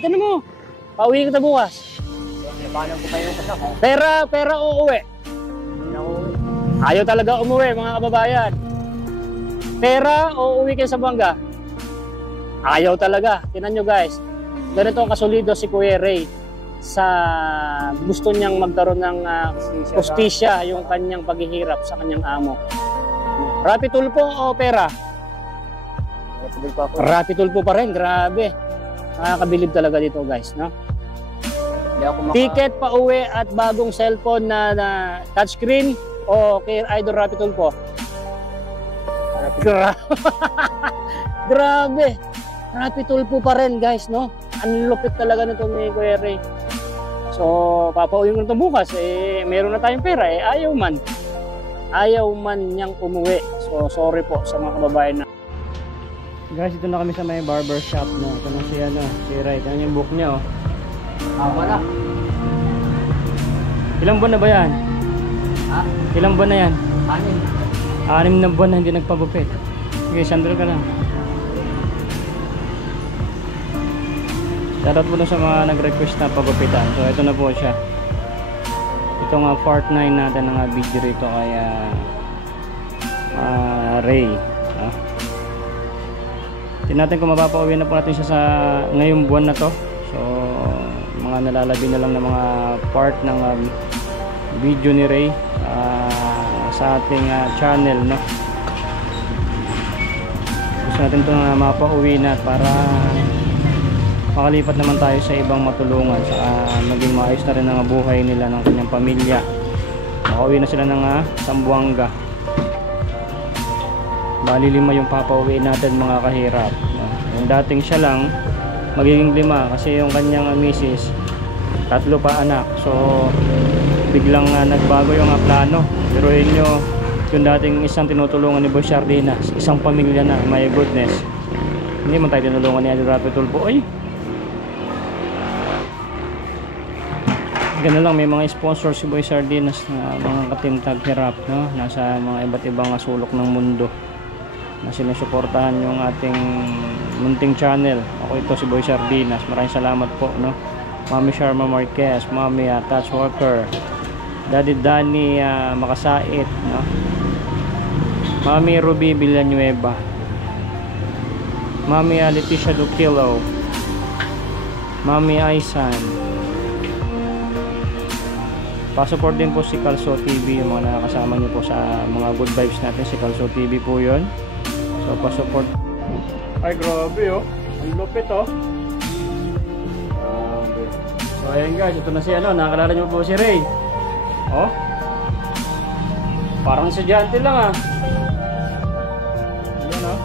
tinan mo. Pauwi kita bukas. Paano ko kayo kasama? Pera uuwi. Ayaw talaga umuwi mga kababayan. Pera uuwi kayo sa Buanga. Ayaw talaga. Tingnan nyo guys. Ganito ang kasulido si Kuya Ray sa gusto niyang magkaroon ng justisya yung kanyang paghihirap sa kanyang amo. Rapi tulpo o pera? Rapi tulpo pa rin. Grabe. Nakakabilib talaga dito guys, no? Ticket pa uwi at bagong cellphone na touchscreen o kay Idol Rapi tulpo? Grabe. Rapi tulpo pa rin guys, no? Ang lupit talaga nito ni Kuya Ray. So, papauwi mo ito bukas, meron na tayong pera, ayaw man niyang umuwi. So, sorry po sa mga kababayan na. Guys, ito na kami sa may barber shop, no? Ito na si Ray. Ito na yung book niya, oh. Wala. Ilang buwan na ba yan? Ha? Ilang buwan na yan? 6. 6 na buwan na hindi nagpagupit. Sige, sandal ka lang. Shoutout po na sa mga nag-request na pagupitan. So, ito na po siya. Ito nga part 9 natin ng video rito kay Ray. Tingnan natin kung mapapauwi na po natin siya sa ngayong buwan na to. So, mga nalalabi na lang ng mga part ng video ni Ray sa ating channel, no? Gusto natin ito na mapauwi na para makalipat naman tayo sa ibang matulungan, saka maging maayos na rin ang buhay nila ng kanyang pamilya. Makauwi na sila ng Zamboanga. Bali 5 yung papauwi natin mga kahirap. Yung dating siya lang, magiging 5 kasi yung kanyang misis 3 pa anak. So biglang nagbago yung plano. Pero inyo, yung dating isang tinutulungan ni Boy Sardinas, isang pamilya na, my goodness. Hindi man tayo tinulungan ni Idol Rapi tulpo. Oy, gano'n lang, may mga sponsor si Boy Sardinas na mga katintag hirap, no? Nasa mga iba't ibang sulok ng mundo na sinusuportahan yung ating munting channel. Ako ito si Boy Sardinas. Maraming salamat po, no? Mami Sharma Marquez, Mami Touch Walker, Daddy Danny Makasait, no? Mami Ruby Villanueva, Mami Leticia Duquilo, Mami Aisan. Pa-support din po si Calso TV, yung mga nakakasama nyo po sa mga good vibes natin. Si Calso TV po yun. So pa-support. Ay grabe, oh, ang lupit, oh. So ayan guys, ito na si nakakalala nyo po si Ray. Oh, parang estudyante lang, ayan, oh.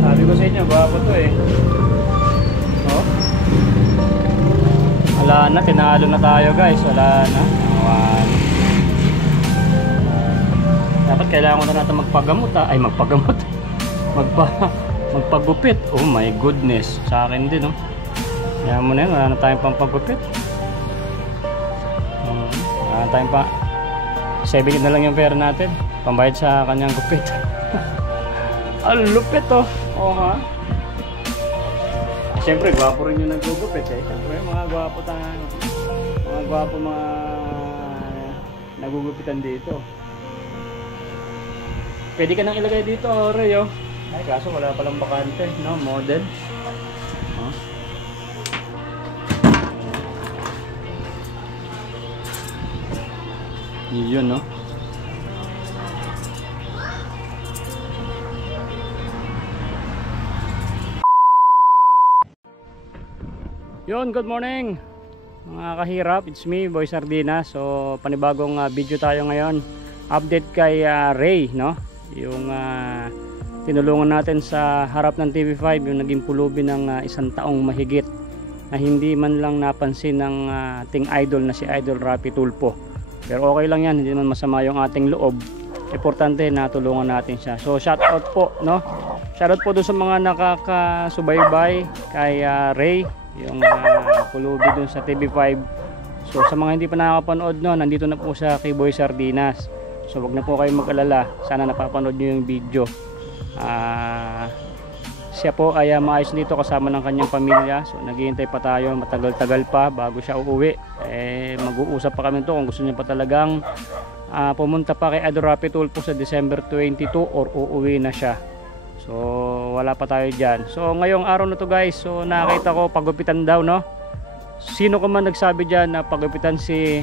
Sabi ko sa inyo, gwapo to eh. Wala na, tinalo na tayo guys. Wala na. Dapat kailangan ko na natin magpagamot, ay magpagamot. Magpagupit. Oh my goodness. Sa akin din, oh. Kaya mo na yun, wala na tayong pampagupit. Wala na tayong pa. 7 na lang yung pera natin, pambayad sa kanyang gupit. Ang lupit, oh. Oo nga. Siyempre, gwapo rin yung nagugupit eh. Siyempre, mga gwapo mga nagugupitan dito. Pwede ka nang ilagay dito, Ray, oh. Ay, kaso wala palang bakante, no? Model. Oh. Yun, no? Yun, good morning mga kahirap, it's me, Boy Sardinas. So panibagong video tayo ngayon. Update kay Ray, no? Yung tinulungan natin sa harap ng TV5, yung naging pulubi ng 1 taong mahigit na hindi man lang napansin ng ating idol na si Idol Rapi tulpo. Pero okay lang yan, hindi naman masama yung ating loob. Importante na tulungan natin siya. So shout out po, no? Shout out po doon sa mga nakakasubaybay kay Ray, yung pulubi dun sa TV5. So sa mga hindi pa nakakapanood, no, nandito na po sa kay Boy Sardinas. So wag na po kayong mag-alala, sana napapanood nyo yung video. Siya po ay maayos dito kasama ng kanyang pamilya. So naghihintay pa tayo, matagal-tagal pa bago siya uuwi. Mag-uusap pa kami to kung gusto niya pa talagang pumunta pa kay Idol Rapi Tulfo sa December 22 or uuwi na siya. So wala pa tayo dyan. So ngayong araw na to guys, so nakita ko pagupitan daw, no? Sino ka man nagsabi dyan na pagupitan si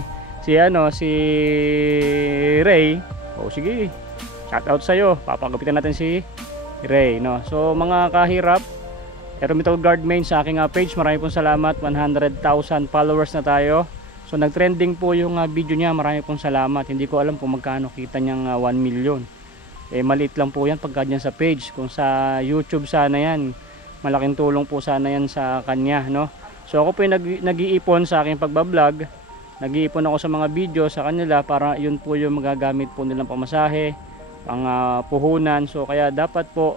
Ray, o sige, shout out sa'yo, papagupitan natin si Ray, no? So mga kahirap, Ermital Guard Main sa aking page, marami pong salamat. 100,000 followers na tayo. So nagtrending po yung video niya, marami pong salamat. Hindi ko alam kung magkano kita niyang 1 million. Maliit lang po yan pagka dyan sa page. Kung sa YouTube sana yan, malaking tulong po sana yan sa kanya, no? So ako po yung nag-iipon sa aking pagbablog. Nag-iipon ako sa mga video sa kanila para yun po yung magagamit po nilang pamasahe, pang puhunan. So kaya dapat po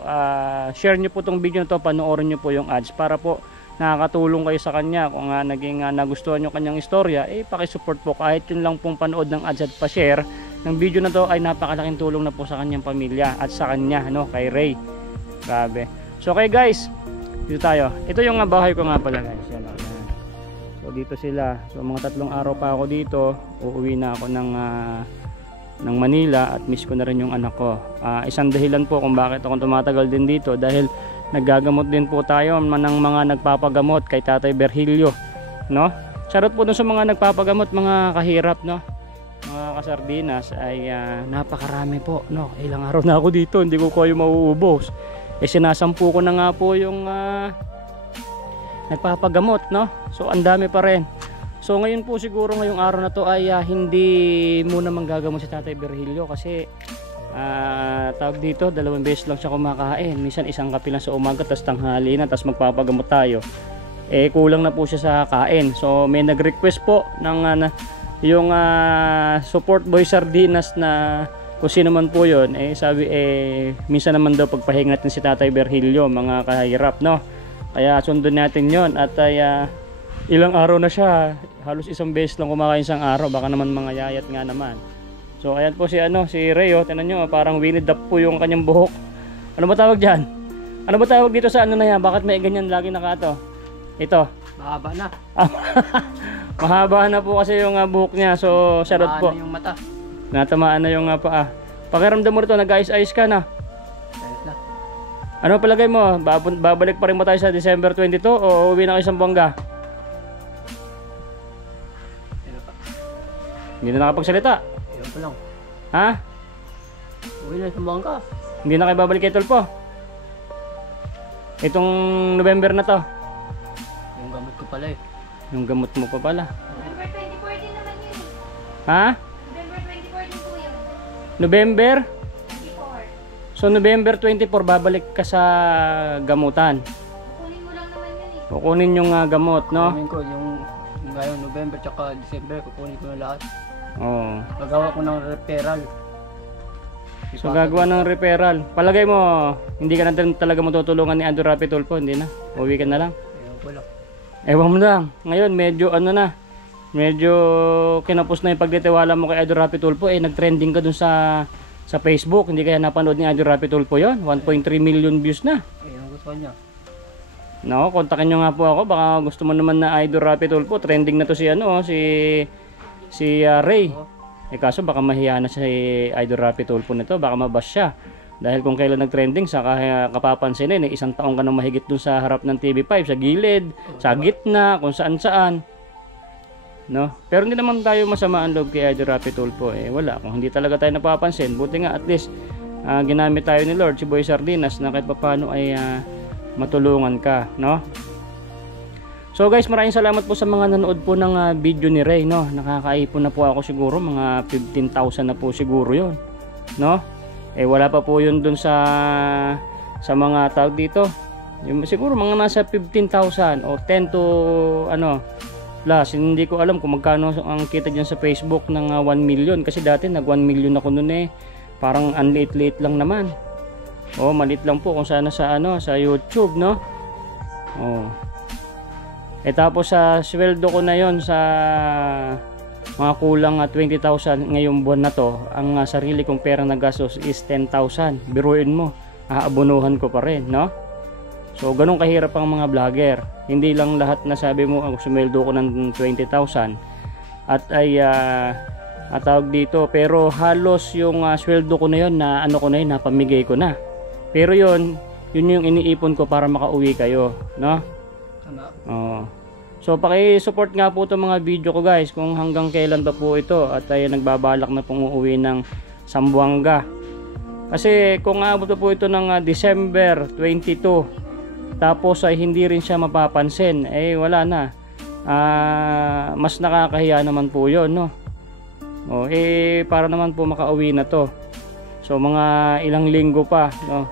share nyo po tong video na to, panoorin nyo po yung ads para po nakakatulong kayo sa kanya. Kung naging nagustuhan nyo kanyang istorya, pakisupport po kahit yun lang pong panood ng ads at pa-share ng video na to, ay napakalaking tulong na po sa kanyang pamilya at sa kanya, no, kay Ray. Grabe. So okay guys, dito tayo. Ito yung bahay ko nga pala guys. Yan. So dito sila. So mga 3 araw pa ako dito. Uuwi na ako ng Manila at miss ko na rin yung anak ko. Isang dahilan po kung bakit ako tumatagal din dito, dahil naggagamot din po tayo ng mga nagpapagamot kay Tatay Virgilio, no? Shoutout po dun sa mga nagpapagamot, mga kahirap, no? Mga kasardinas, ay napakarami po, no? Ilang araw na ako dito, hindi ko kayo mauubos. Sinasampu ko na nga po yung nagpapagamot, no? So ang dami pa rin. So ngayon po siguro ngayong araw na to ay hindi muna manggagamot si Tatay Virgilio kasi tawag dito, 2 beses lang siya kumakain. Minsan isang kape lang sa umaga, tapos tanghali na, tapos magpapagamot tayo. Kulang na po siya sa kain. So may nag-request po ng yung support boy sardinas na kung sino man po yun. Sabi minsan naman daw pagpahinga natin si Tatay Virgilio, mga kahirap, no? Kaya sundon natin yon at ilang araw na siya, halos 1 beses lang kumakain isang araw, baka naman mga yayat nga naman. So ayan po si Ray, tingnan nyo, parang Winnie the Pooh yung kanyang buhok. Ano ba tawag dyan? Ano ba tawag dito sa na yan? Bakit may ganyan lagi nakato? Ito. Mahaba na. Mahaba na po kasi yung buhok niya. So shoutout po. Yung mata. Natamaan na yung paa. Pakiramdam mo rito, nag-ice-ice ka na. Ayos na. Ano palagay mo? Babalik pa rin mo tayo sa December 22 o uwi na kayo sa Buanga? Hindi na nakapagsalita. Ayun pa lang. Ha? Uwi na sa Buanga. Hindi na kayo babalik kay Tulfo? Itong November na to. Yung gamot ko pala Yung gamot mo pa pala. November 24 din naman yun. Ha? November 24 din po yun. November? 24. So November 24 babalik ka sa gamutan. Kukunin mo lang naman yun eh. Kukunin yung gamot, no? Kukunin ko yung ngayong November tsaka December, kukunin ko na lahat. Oo. Gagawa ko ng referral. So gagawa ng referral. Palagay mo, hindi ka na talaga matutulungan ni Idol Rapi Tulfo, hindi na? Uwi ka na lang? Ayun ko lang. Ewan mo lang. Ngayon medyo medyo kinapos na yung pagtitiwala mo kay Idol Rapi Tulfo. Nag-trending ka dun sa Facebook. Hindi kaya napanood ni Idol Rapi Tulfo yon? 1.3 million views na. Ayun gusto niya. No, kontakin nyo nga po ako. Baka gusto mo naman na Idol Rapi Tulfo. Trending na to si Ray. Kaso baka mahiya na si Idol Rapi Tulfo nito. Baka mabash siya. Dahil kung kailan nag-trending, saka kapapansinin, isang taong ka nang mahigit dun sa harap ng TV5, sa gilid, sa gitna, kung saan-saan. No? Pero hindi naman tayo masama ang loob kay Idol Rapi Tulfo. Wala. Kung hindi talaga tayo napapansin, buti nga at least ginamit tayo ni Lord, si Boy Sardinas, na kahit paano ay matulungan ka, no? So guys, maraming salamat po sa mga nanood po ng video ni Ray, no? Nakakaipon na po ako siguro, mga 15,000 na po siguro yon, no? Wala pa po yun dun sa mga tawag dito. Siguro mga nasa 15,000 o 10 to plus. Hindi ko alam kung magkano ang kita dyan sa Facebook ng 1 million. Kasi dati nag 1 million ako noon Parang unliit-liit lang naman. Maliit lang po kung sana sa YouTube, no? Tapos sa sweldo ko na yon sa mga kulang 20,000 ngayong buwan na to, ang sarili kong pera na gastos is 10,000. Biruin mo. aabunuhan ko pa rin, no? So ganun kahirap ang mga vlogger. Hindi lang lahat na sabi mo sumweldo ko ng 20,000 at ay tawag dito, pero halos yung sweldo ko na yun na ano ko na yun, napamigay ko na. Pero yun yung iniipon ko para makauwi kayo, no? Tama. Oo. So paki-support nga po itong mga video ko guys, kung hanggang kailan pa po ito at ay nagbabalak na pong uuwi ng Zamboanga. Kasi kung aabot po ito ng December 22 tapos ay hindi rin siya mapapansin, eh wala na. Mas nakakahiya naman po yun, no? Para naman po makauwi na to. So mga ilang linggo pa, no?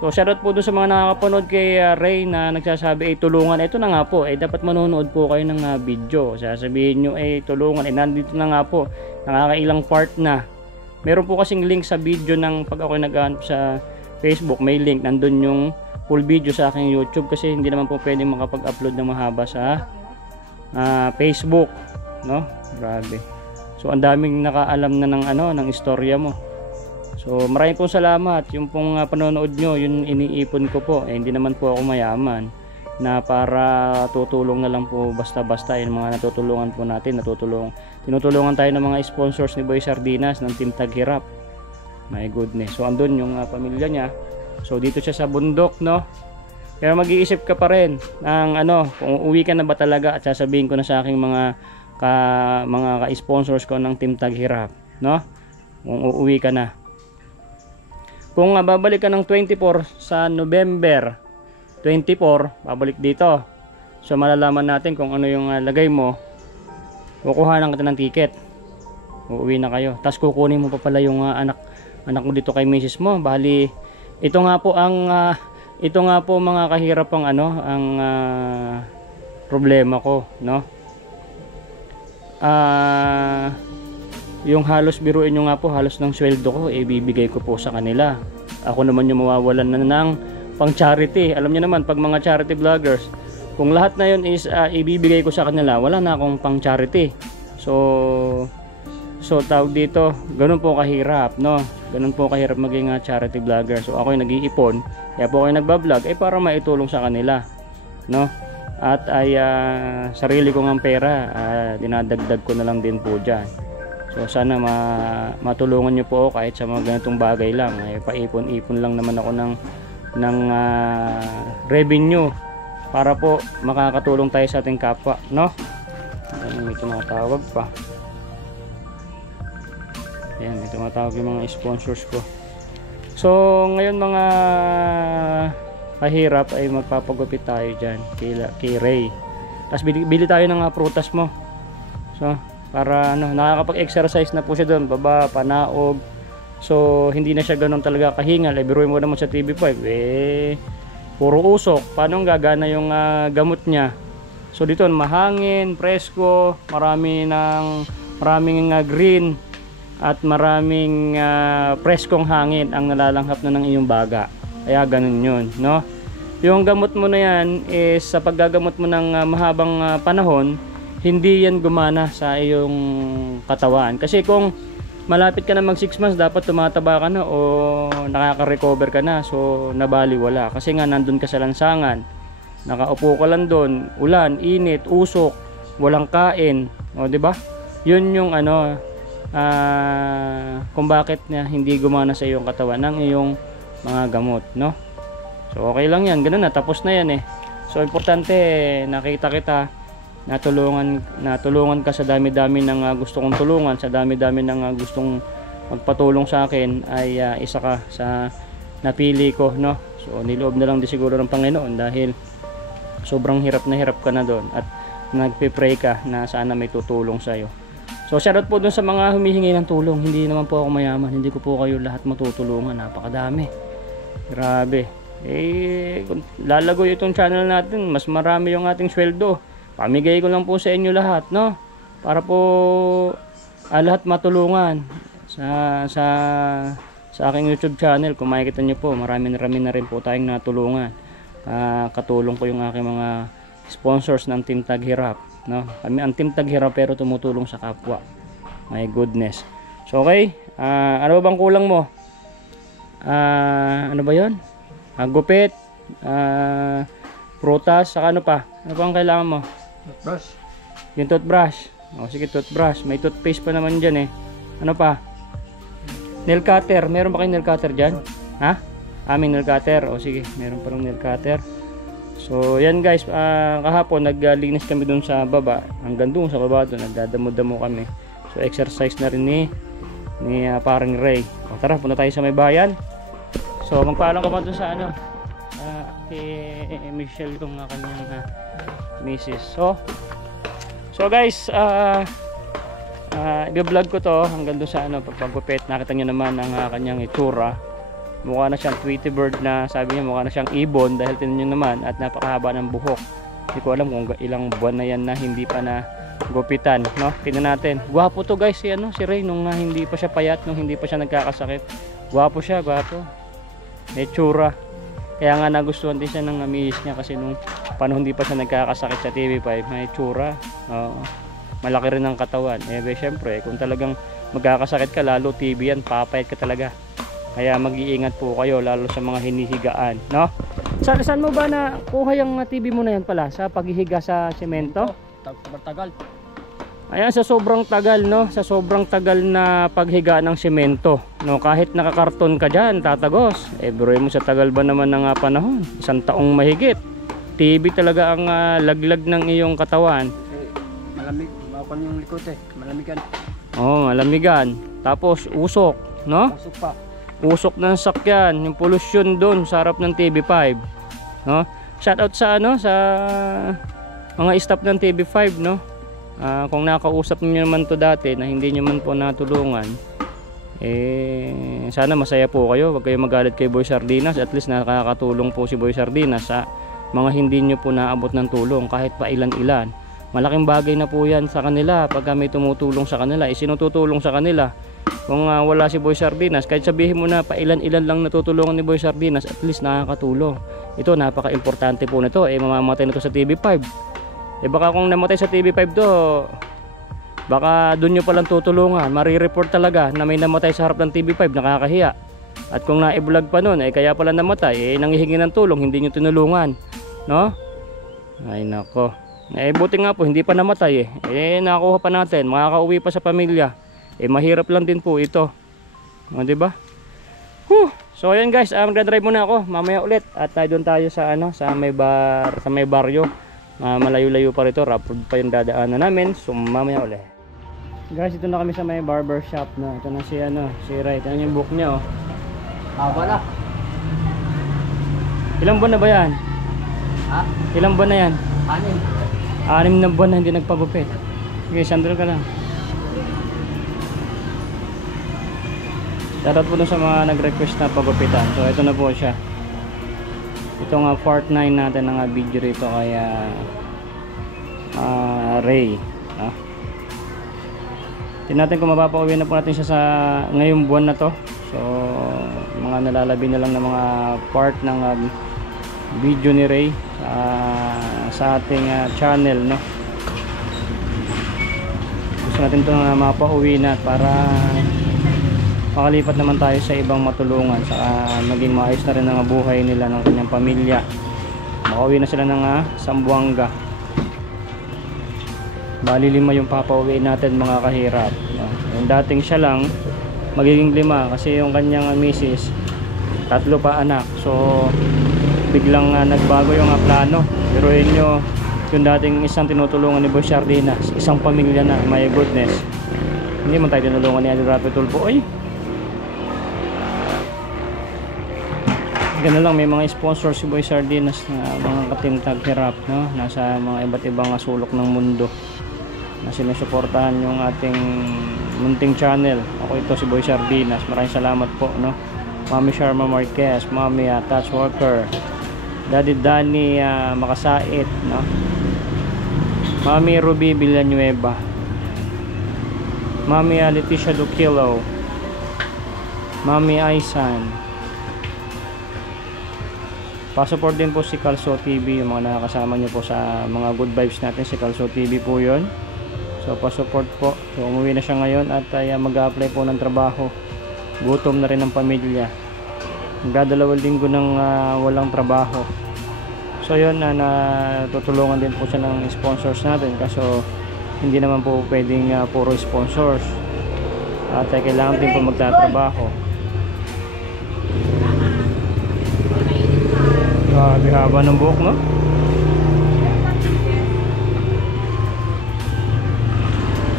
So shoutout po doon sa mga nakakapanood kay Ray na nagsasabi tulungan. Ito na nga po, dapat manonood po kayo ng video. Sasabihin nyo tulungan, nandito na nga po, nakakailang part na. Meron po kasing link sa video ng pag ako nag-hanap sa Facebook, may link, nandun yung full video sa aking YouTube kasi hindi naman po pwedeng makapag-upload ng mahaba sa Facebook, no? Grabe. So ang daming nakaalam na ng istorya mo. So maraming pong salamat. Yung pong panonood nyo, yun iniipon ko po. Hindi naman po ako mayaman na para tutulong na lang po basta-basta. Yung mga natutulungan po natin, tinutulungan tayo ng mga sponsors ni Boy Sardinas ng Team Taghirap. My goodness. So andun yung pamilya niya. So dito siya sa bundok, no? Pero mag-iisip ka pa rin ng kung uuwi ka na ba talaga, at sasabihin ko na sa aking mga ka-sponsors ko ng Team Taghirap, no? Kung uuwi ka na. Kung babalik ka ng 24 sa November 24, babalik dito. So malalaman natin kung ano yung lagay mo. Kukuhanan kita ng ticket. Uuwi na kayo. Tapos kukunin mo pa pala yung anak mo dito kay misis mo. Bali, ito nga po mga kahirap ang problema ko, no? Yung halos biruin nyo nga po, halos ng sweldo ko ibibigay ko po sa kanila. Ako naman yung mawawalan na ng pang charity. Alam niyo naman pag mga charity vloggers, kung lahat na yun is ibibigay ko sa kanila, wala na akong pang charity. So tawag dito, ganun po kahirap, no? Ganun po kahirap maging charity vlogger. So ako yung nag-iipon, kaya po ako nagba-vlog para maitulong sa kanila, no? At ay sarili ko ng pera, dinadagdag ko na lang din po dyan. So sana matulungan nyo po kahit sa mga ganitong bagay lang. Paipon-ipon lang naman ako ng revenue para po makakatulong tayo sa ating kapwa, no? May tumatawag pa. Ayan, may tumatawag yung mga sponsors ko. So ngayon mga kahirap ay magpapagupit tayo dyan kay Ray. Tapos bili tayo ng prutas mo. So para nakakapag-exercise na po siya doon, baba, panaog. So hindi na siya ganoon talaga kahingal. Biruin mo naman sa TV5, puro usok. Paano gagana yung gamot niya? So dito mahangin, presko, maraming green at maraming preskong hangin ang nalalanghap na ng iyong baga. Kaya ganun yun, no? Yung gamot mo na yan is sa paggagamot mo ng mahabang panahon, hindi yan gumana sa iyong katawan. Kasi kung malapit ka na mag 6 months, dapat tumataba ka na o nakaka-recover ka na. So nabaliwala kasi nga nandun ka sa lansangan, nakaupo ka lang doon, ulan, init, usok, walang kain, o di ba? Yun yung kung bakit na hindi gumana sa iyong katawan ng iyong mga gamot, no? So okay lang yan, ganun na, tapos na yan So importante nakita kita, natulungan ka sa dami-dami ng gusto kong tulungan, sa dami-dami ng gustong magpatulong sa akin, ay isa ka sa napili ko, no? So niloob na lang din siguro ng Panginoon dahil sobrang hirap na hirap ka na doon at nagpe-pray ka na sana may tutulong sa iyo. So shoutout po dun sa mga humihingi ng tulong. Hindi naman po ako mayaman, hindi ko po kayo lahat matutulungan, napakadami, grabe. Kung lalago itong channel natin, mas marami yung ating sweldo. Pamigay ko lang po sa inyo lahat, no? Para po lahat matulungan sa aking YouTube channel. Kung makikita nyo po, marami na rin po tayong natulungan. Katulong ko yung aking mga sponsors ng Team Taghirap, no? Kami ang Team Taghirap pero tumutulong sa kapwa. My goodness. So okay, ano ba bang kulang mo? Ano ba 'yon? gupit, prutas, saka ano pa? Ano pa ang kailangan mo? Brush. Yung toothbrush. O sige, toothbrush. May toothpaste pa naman dyan eh. Ano pa? Nail cutter. Meron ba kayong nail cutter dyan? Ha? Aming nail cutter. O sige, meron pa rin nail cutter. So yan guys, kahapon naglinis kami dun sa baba. Hanggang dun sa baba dun, nagdadamo-damo kami. So exercise na rin ni paring Ray. O tara, punta tayo sa may bayan. So magpaalam ko pa dun sa ano, kay Michelle kung kanyang misis. So guys, i-vlog ko to hanggang doon sa ano, pagpagupit. Nakita nyo naman ang kanyang itsura. Mukha na siyang Tweety Bird na, sabi niya mukha na siyang ibon dahil tinan nyo naman, at napakahaba ng buhok. Hindi ko alam kung ilang buwan na yan na hindi pa na gupitan, no? Tingnan natin. Gwapo to guys si Ray nung hindi pa siya payat, nung hindi pa siya nagkakasakit. Gwapo siya, gwapo. May tsura. Kaya nga nagustuhan din siya ng misis niya kasi nung panahon hindi pa siya nagkakasakit sa TV5, may tsura. Malaki rin ang katawan. Syempre, kung talagang magkakasakit ka, lalo TV yan, papayat ka talaga. Kaya mag-iingat po kayo lalo sa mga hinihigaan, no? Saan mo ba na kuha yung TV mo na yan pala? Sa paghihiga sa semento? Tagal. Ayan, sa sobrang tagal, no? Sa sobrang tagal na paghiga ng semento, no? Kahit nakakarton ka dyan, tatagos. Bro mo sa tagal ba naman ng panahon? 1 taong mahigit. TV talaga ang laglag ng iyong katawan. Malamig. Makakon yung likod malamigan. Malamigan. Tapos usok, no? Usok pa. Usok ng sakyan, yung pollution doon sa harap ng TV5, no? Shoutout sa sa mga staff ng TV5, no? Kung nakausap niyo naman to dati na hindi niyo man po natulungan, sana masaya po kayo. Huwag kayong magalit kay Boy Sardinas. At least nakakatulong po si Boy Sardinas sa mga hindi niyo po naabot ng tulong, kahit pa ilan-ilan. Malaking bagay na po yan sa kanila pag may tumutulong sa kanila, isinututulong sa kanila. Kung wala si Boy Sardinas, kahit sabihin mo na pa ilan-ilan lang natutulungan ni Boy Sardinas, at least nakakatulong. Ito, napaka-importante po nito. Mamamatay na to sa TV5. Baka kung namatay sa TV5 to, baka doon nyo palang tutulungan. Marireport talaga na may namatay sa harap ng TV5, nakakahiya. At kung na-vlog pa nun, kaya pala namatay, nanghihingi ng tulong, hindi nyo tinulungan, no? Ay nako. Buti nga po, hindi pa namatay nakuha pa natin, makakauwi pa sa pamilya. Mahirap lang din po ito. Diba? So ayan guys, magdadrive muna ako. Mamaya ulit at doon tayo sa sa may baryo. Malayo-layo pa rito, rough road pa yung dadaanan namin. So mamaya ulit. Guys, ito na kami sa may barber shop na. Ito na si Ray. Ito yung book niya, oh. Haba na. Ilang buwan na ba yan? Ha? Ilang buwan na yan? 6 na buwan na hindi nagpagupit. Sige, sandal ka lang. Shoutout po dun sa mga nag-request na pagupitan. So ito na po siya. Ito nga part 9 natin ng video rito kaya Ray. Tingnan natin kung mapapauwi na po natin siya sa ngayong buwan na to. So mga nalalabi na lang ng mga part ng video ni Ray sa ating channel, no? Gusto natin ito na mapauwi na para makalipat naman tayo sa ibang matulungan, saka maging maayos na rin ang buhay nila ng kanyang pamilya. Makauwi na sila ng Zamboanga. Bali 5 yung papauwi natin mga kahirap, no? Yung dating siya lang, magiging 5 kasi yung kanyang misis 3 pa anak. So biglang nagbago yung plano. Pero inyo, yung dating isang tinutulungan ni Boy Sardinas, isang pamilya na, my goodness. Hindi man tayo tinulungan ni Adi Rapi Tulpo. Gano'n lang, may mga sponsor si Boy Sardinas na mga katintag hirap, no? Nasa mga iba't ibang sulok ng mundo na sinusuportahan yung ating munting channel. Ako ito si Boy Sardinas. Maraming salamat po, no? Mami Sharma Marquez, Mami Touch Walker, Daddy Danny Makasait, no? Mami Ruby Villanueva, Mami Leticia Duquilo, Mami Aisan. Pasupport din po si Calso TV, yung mga nakakasama nyo po sa mga good vibes natin. Si Calso TV po yun. So pasupport po. So umuwi na siya ngayon at mag-a-apply po ng trabaho. Gutom na rin ang pamilya. Magdadalawang linggo ng walang trabaho. So yun, natutulungan din po siya ng sponsors natin, kaso hindi naman po pwedeng puro sponsors at kailangan din po magtatrabaho. Grabe haba ng buhok, no?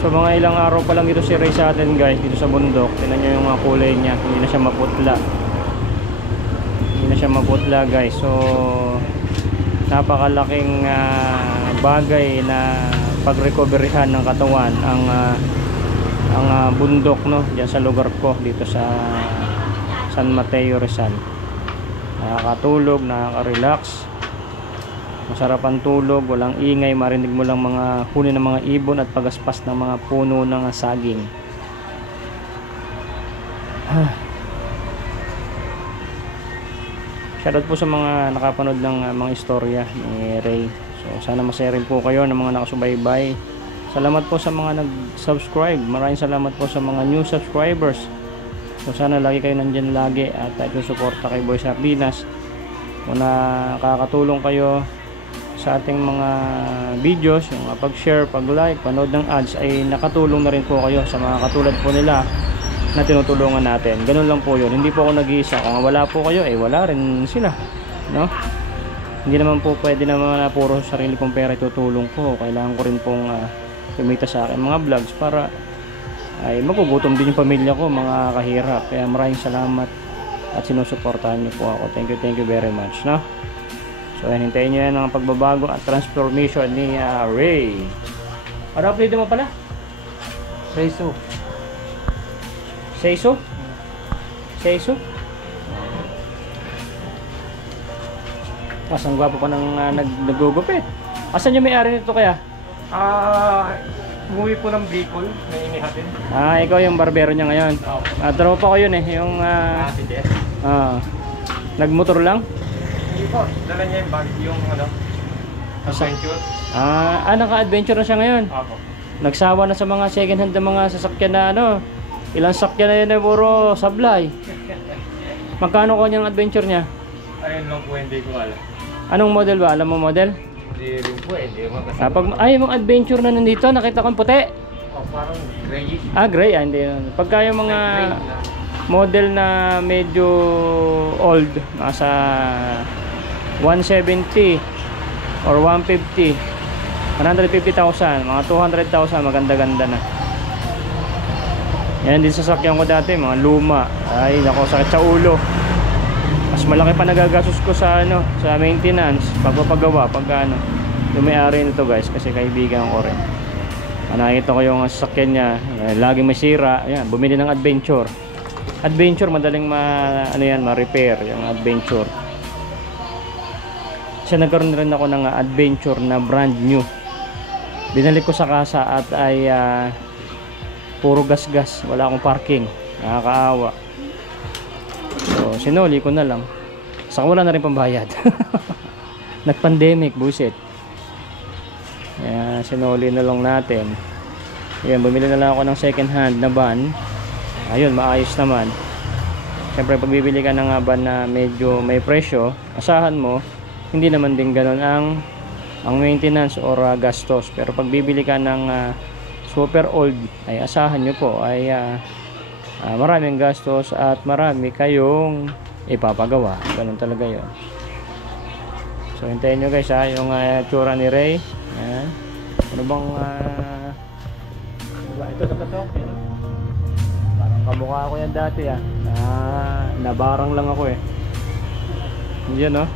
So mga ilang araw pa lang dito si Ray sa atin, guys, dito sa bundok. Tingnan nyo yung kulay niya, hindi na siya maputla. Hindi na siya maputla, guys. So napakalaking bagay na pag-recoveryhan ng katawan ang bundok, no, diyan sa lugar ko dito sa San Mateo, Rizal. Nakakatulog, nakaka-relax, masarap ang tulog, walang ingay, marinig mo lang mga huni ng mga ibon at pagaspas ng mga puno ng saging. Shoutout po sa mga nakapanood ng mga istorya ni Ray. So sana masaya rin po kayo ng mga nakasubaybay. Salamat po sa mga nag-subscribe. Maraming salamat po sa mga new subscribers. So sana lagi kayo nandyan lagi at susuporta kay Boy Sardinas. Kung nakakatulong kayo sa ating mga videos, yung pag-share, pag-like, panood ng ads, ay nakatulong na rin po kayo sa mga katulad po nila na tinutulungan natin. Ganun lang po yun. Hindi po ako nag-iisa. Kung wala po kayo, wala rin sila, no? Hindi naman po pwede naman na puro sarili kong pera itutulong ko. Kailangan ko rin pong kumita sa akin mga vlogs para ay magugutom din yung pamilya ko, mga kahirap. Kaya maraming salamat at sinusuportahan niyo po ako. Thank you very much, no? So hintayin nyo yan ang pagbabago at transformation ni Ray. Ano update mo pala? Reso. Seiso? Seiso? Mas ang gwapo pa ng nagugupit. Asan yung may-ari nito kaya? Umuwi po ng Bicol, may inihatin. Ikaw yung barbero niya ngayon. Tropa ko yun yung Si Jess. nagmotor lang? Hindi po, dala niya yung bag, yung adventure. Naka-adventure na siya ngayon. Opo. Nagsawa na sa mga second hand na mga sasakyan na ilang sakyan na yun puro sablay. Magkano ko niyang adventure niya? Ayun lang po, hindi ko alam. Anong model ba? Alam mo model? Hindi rin po, hindi ko makasama. Yung adventure na nandito, nakita ko yung puti. Parang grayish. Gray, hindi. Pagka yung mga model na medyo old, nasa 170 or 150, 150,000, mga 200,000, maganda-ganda na. Yan din sasakyan ko dati, mga luma. Ay, nako, sakit sa ulo. Mas malaki pa nagagastos ko sa sa maintenance, pagpapagawa, pagka yung may-ari nito, guys, kasi kaibigan ko rin. Nakita ko yung sasakyan niya, laging may sira. Ayan, bumili ng adventure. Adventure, madaling ma-repair yung adventure. Siya nagkaroon rin ako ng adventure na brand new. Binalik ko sa kasa at ay puro gas-gas, wala akong parking, nakakaawa. So sinuli ko na lang, saka wala na rin pambayad. Nag-pandemic, buset. Kaya sinuli na lang natin. Ayan, bumili na lang ako ng second hand na van. Ayun, maayos naman. Siyempre pag bibili ka ng van na medyo may presyo, asahan mo hindi naman din ganun ang maintenance or gastos. Pero pag bibili ka ng super old, ay asahan nyo po ay maraming gastos at marami kayong ipapagawa. Ganun talaga yun. So hintayin nyo guys yung tsura ni Ray. Ayan. Ano bang ito sa katok? Parang kamukha ko yan dati nabarang lang ako yan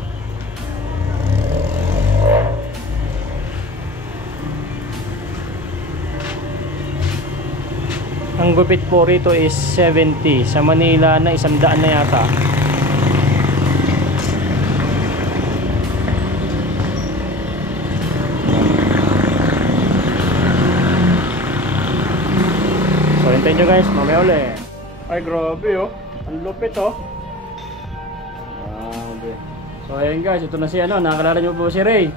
Ang gupit po rito is 70. Sa Manila na 100 na yata. So hintayin nyo guys, mamaya ulit. Ay grabe ang lupit grabe. So ayun guys, ito na si nakalala nyo po si Ray.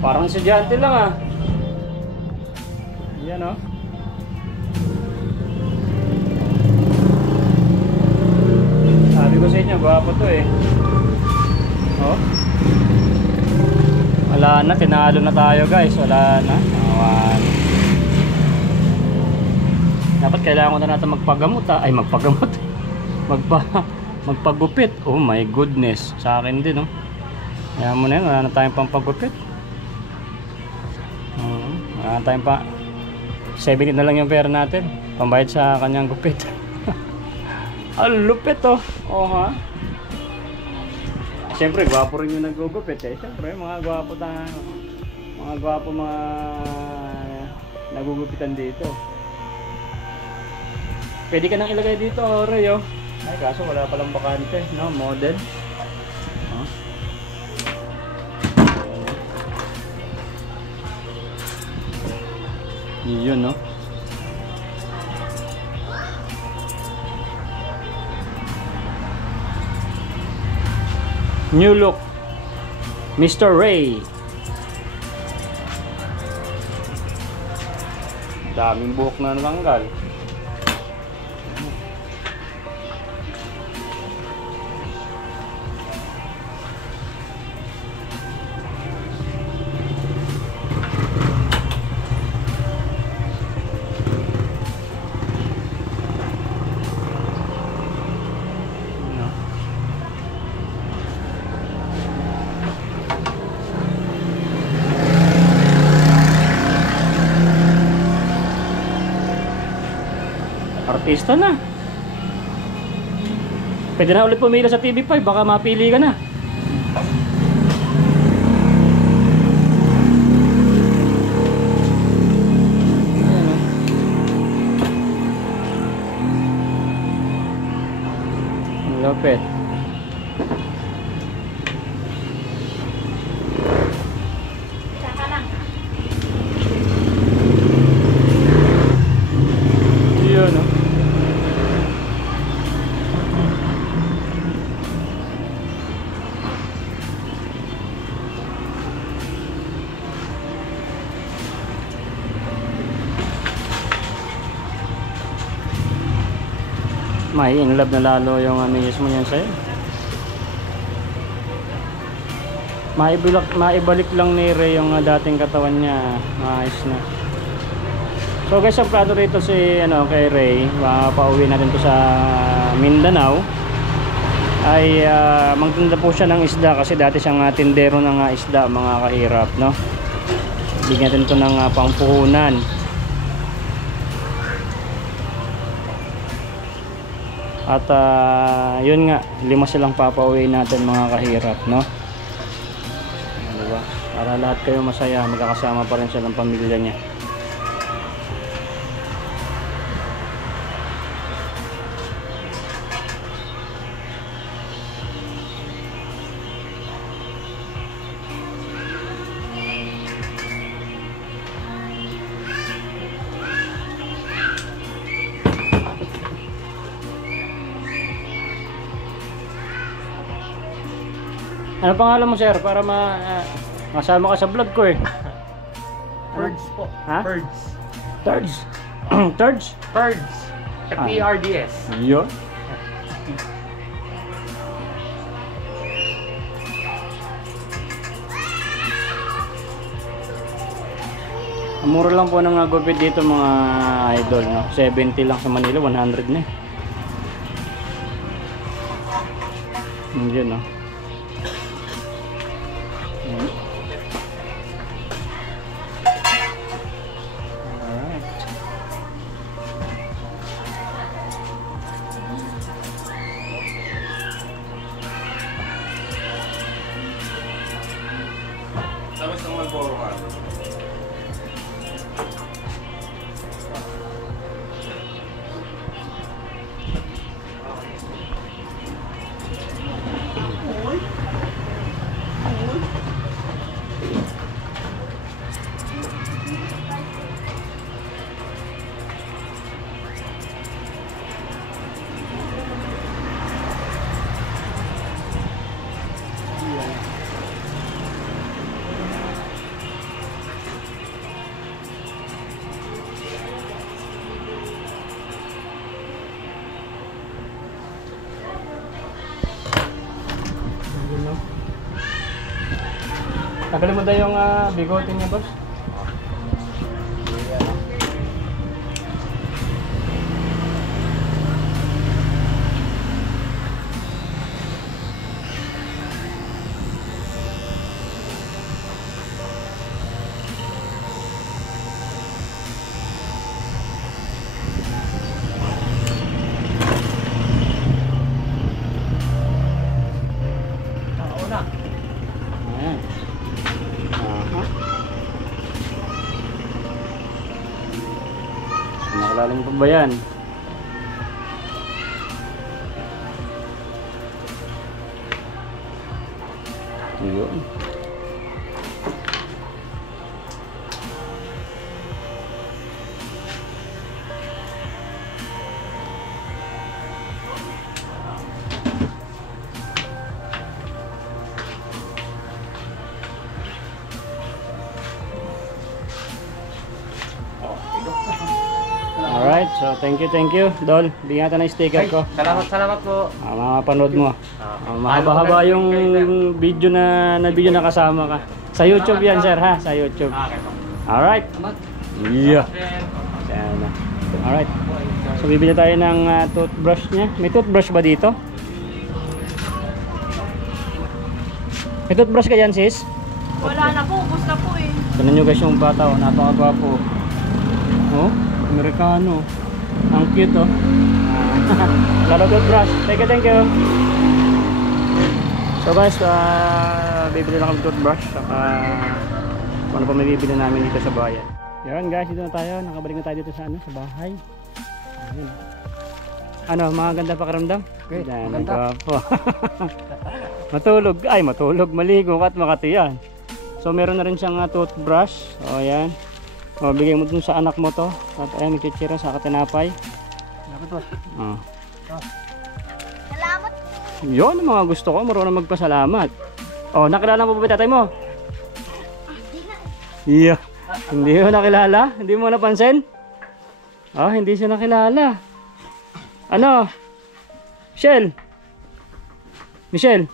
Parang estudyante lang yan gwapo to eh. Oh. Wala na, tinalo na tayo guys. Wala na. Awan. Dapat kailangan ko na natin magpagamot ha. Ay magpagamot. Magpagupit. Oh my goodness. Sa akin din oh. Kaya mo na yun. Wala na tayong pampagupit. Wala na tayong pa. 70 na lang yung pera natin. Pambayad sa kanyang gupit. Ang lupit oh. Oh ha. Siyempre gwapo rin yung nagugupit eh. Siyempre mga gwapo mga nagugupitan dito. Pwede ka nang ilagay dito, Ray, oh. Ay, kaso wala palang bakante, no? Model. Huh? Yun, no? New look, Mr. Ray. Daming buhok na natanggal. Artista na. Pwede na ulit pumila sa TV5, baka mapili ka na. Lopet. Tsaka lang. Yun, no? May in love na lalo yung misis mo yan sa'yo. Maibalik lang ni Ray yung dating katawan niya. Maayos na. So guys, ang plano rito si kay Ray, pauwi natin to sa Mindanao. Ay magtinda po siya ng isda kasi dati siyang tindero ng isda, mga kahirap, no? Bigyan natin to ng pangpuhunan. At yun nga, 5 silang papauwi natin, mga kahirap, no? Diba? Para lahat kayo masaya, magkakasama pa rin siya ng pamilya niya. Ano pangalan mo, sir? Para masama ka sa vlog ko eh. Birds po. Ha? Birds. Thirds. Thirds? Birds. PRDS. Yun. Ang mura lang po ng gupit dito, mga idol, no? 70 lang sa Manila, 100 na eh. Yun, no? Tapos naman po ka. Tagalin mo daw yung bigote niya, boss. Ayan. Aha. Nakalalim pa ba yan? Yun. Alright, so thank you, Dol. Bigyan natin ng sticker ko. Salamat po. Mapanood mo. Mahaba-haba yung video na kasama ka. Sa YouTube yan, sir, ha? Sa YouTube. Alright. Yeah. Sana. Alright. So bibili tayo ng toothbrush niya. May toothbrush ba dito? May toothbrush ka dyan, sis? Wala na po, ubos na po eh. Tignan nyo guys yung bata, oh. Napakagwapo. Oh, Amerikano. Ang cute, oh. Lalo toothbrush. Thank you. So guys, bibili lang kami toothbrush. Saka ano pa may bibili namin dito sa bayan. Yan guys, dito na tayo. Nakabalik na tayo dito sa sa bahay. Ayun. Ano, mga ganda pakiramdam? Okay, Yan, maganda. gwapo. Matulog, maligo at makatiyan. So meron na rin siyang toothbrush. O yan. O, bigay mo dun sa anak mo to. At ayan, may chichira sa katinapay. Salamat po. O. Salamat. Yun ang mga gusto ko, marunong magpasalamat. Oh, nakilala mo ba ba tatay mo? Yeah. Hindi mo nakilala? Hindi mo napansin? Oh, hindi siya nakilala. Ano? Michelle?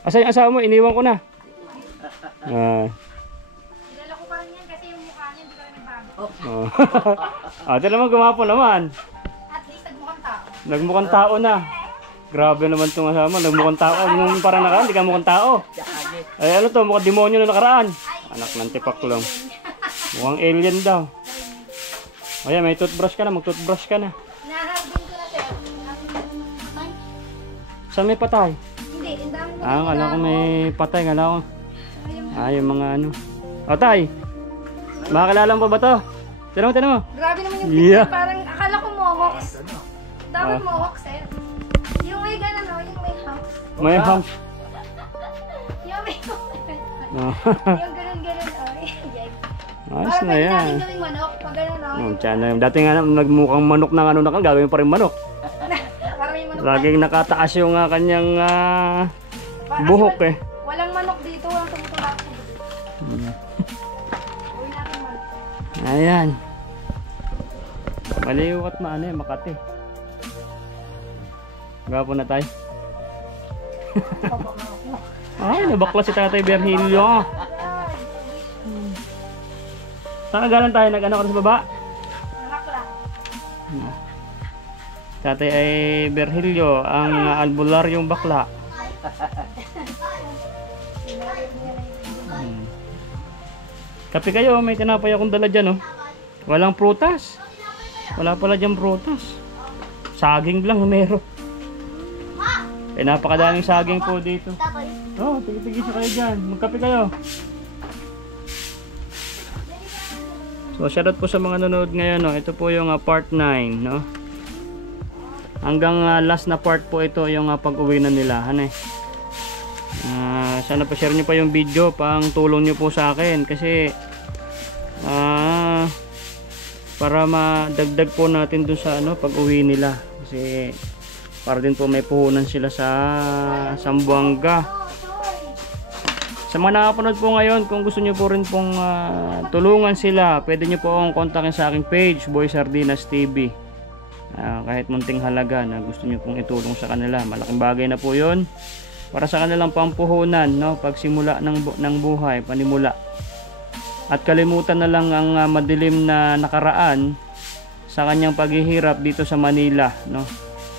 Asa yung asawa mo? Iniwan ko na. Kilala ko pa rin yan kasi yung mukha niya hindi ka rin nagbago. Oh. Ito naman gumapo naman. At least nagmukhang tao. Nagmukhang tao na. Grabe naman itong asawa. Nagmukhang tao. Nung parang nakaraan, hindi ka mukhang tao. Ay ano to, mukhang demonyo na nakaraan. Anak ng tipaklong. Mukhang alien daw. O yan, may toothbrush ka na. Mag-toothbrush ka na. Naharbin ko na sir. Ay, Saan may patay? hindi, ang dami na. Kala ko may patay. Kala ko. Yung mga ano. O tay, makakilala mo ba to? Tinan mo. Grabe naman yung Yeah. picture. Parang akala ko mohawks. Dapat mohawks sir. Yung may gano'n o, yung may humps. May hump. Yung may Oh. yung gano'n o. Ayos Parang na pwede yan. namin gawing manok. Pag gano'n o. Tiyan, dati nga nagmukhang manok na ano na kan, gagawin pa rin manok. Parang may manok. Laging nakataas yung kanyang Parang buhok eh. Walang manok dito. Walang tumutulak sa buhok. Uwi natin manok. Ayan. Maliw at maano eh, Makati. Gapo na tayo. Ay, nabakla si Tatay Berhilio. Saan galang tayo? Nag-ano ka sa baba? Nakakla. Tatay ay Berhilio, ang albularyong bakla. Kape kayo, may tinapay akong dala dyan, oh. Walang prutas. Wala pala dyan prutas. Saging lang meron. Eh, napakadaming saging po dito. Oh, tigil-tigil siya kayo dyan. Magkape kayo. So, shoutout po sa mga nanonood ngayon, no. Ito po yung part 9, no. Hanggang last na part po ito yung pag-uwi na nila, ano eh. Sana pa share nyo pa yung video, pang tulong nyo po sa akin kasi para madagdag po natin dun sa pag-uwi nila kasi para din po may puhunan sila sa Zamboanga. Sa mga nakapanood po ngayon, kung gusto nyo po rin pong tulungan sila, pwede nyo po akong kontakin sa aking page, Boy Sardinas TV. Kahit munting halaga na gusto nyo pong itulong sa kanila, malaking bagay na po yun para sa kanilang pampuhunan, no, pagsimula ng buhay, panimula. At kalimutan na lang ang madilim na nakaraan sa kanyang paghihirap dito sa Manila, no.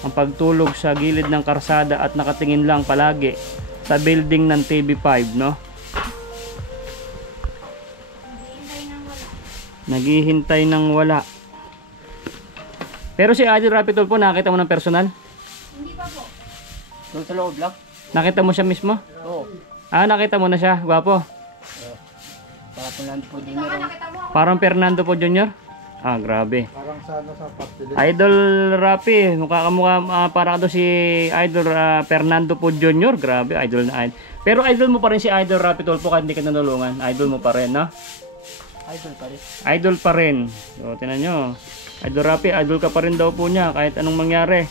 Ang pagtulog sa gilid ng karsada at nakatingin lang palagi sa building ng TV5, no. Naghihintay ng wala. Pero si Idol Rapi Tulfo, nakita mo ng personal? Hindi pa po. Doon sa loob lang? Nakita mo siya mismo? Oo. Nakita mo na siya, gwapo. Para Fernando po Hindi Jr. ka nakita mo ako. Parang Fernando po Jr. Grabe. Parang sana sa pastili. Idol Rapi, mukha ka mukha para ka si Idol Fernando po Jr. Grabe, idol na idol. Pero idol mo pa rin si Idol Rapi Tulfo kahit hindi ka nanulungan. Idol mo pa rin, no? Idol pa rin. Idol pa rin. So, tinan nyo. Idol Rapi, idol ka pa rin daw po niya kahit anong mangyari.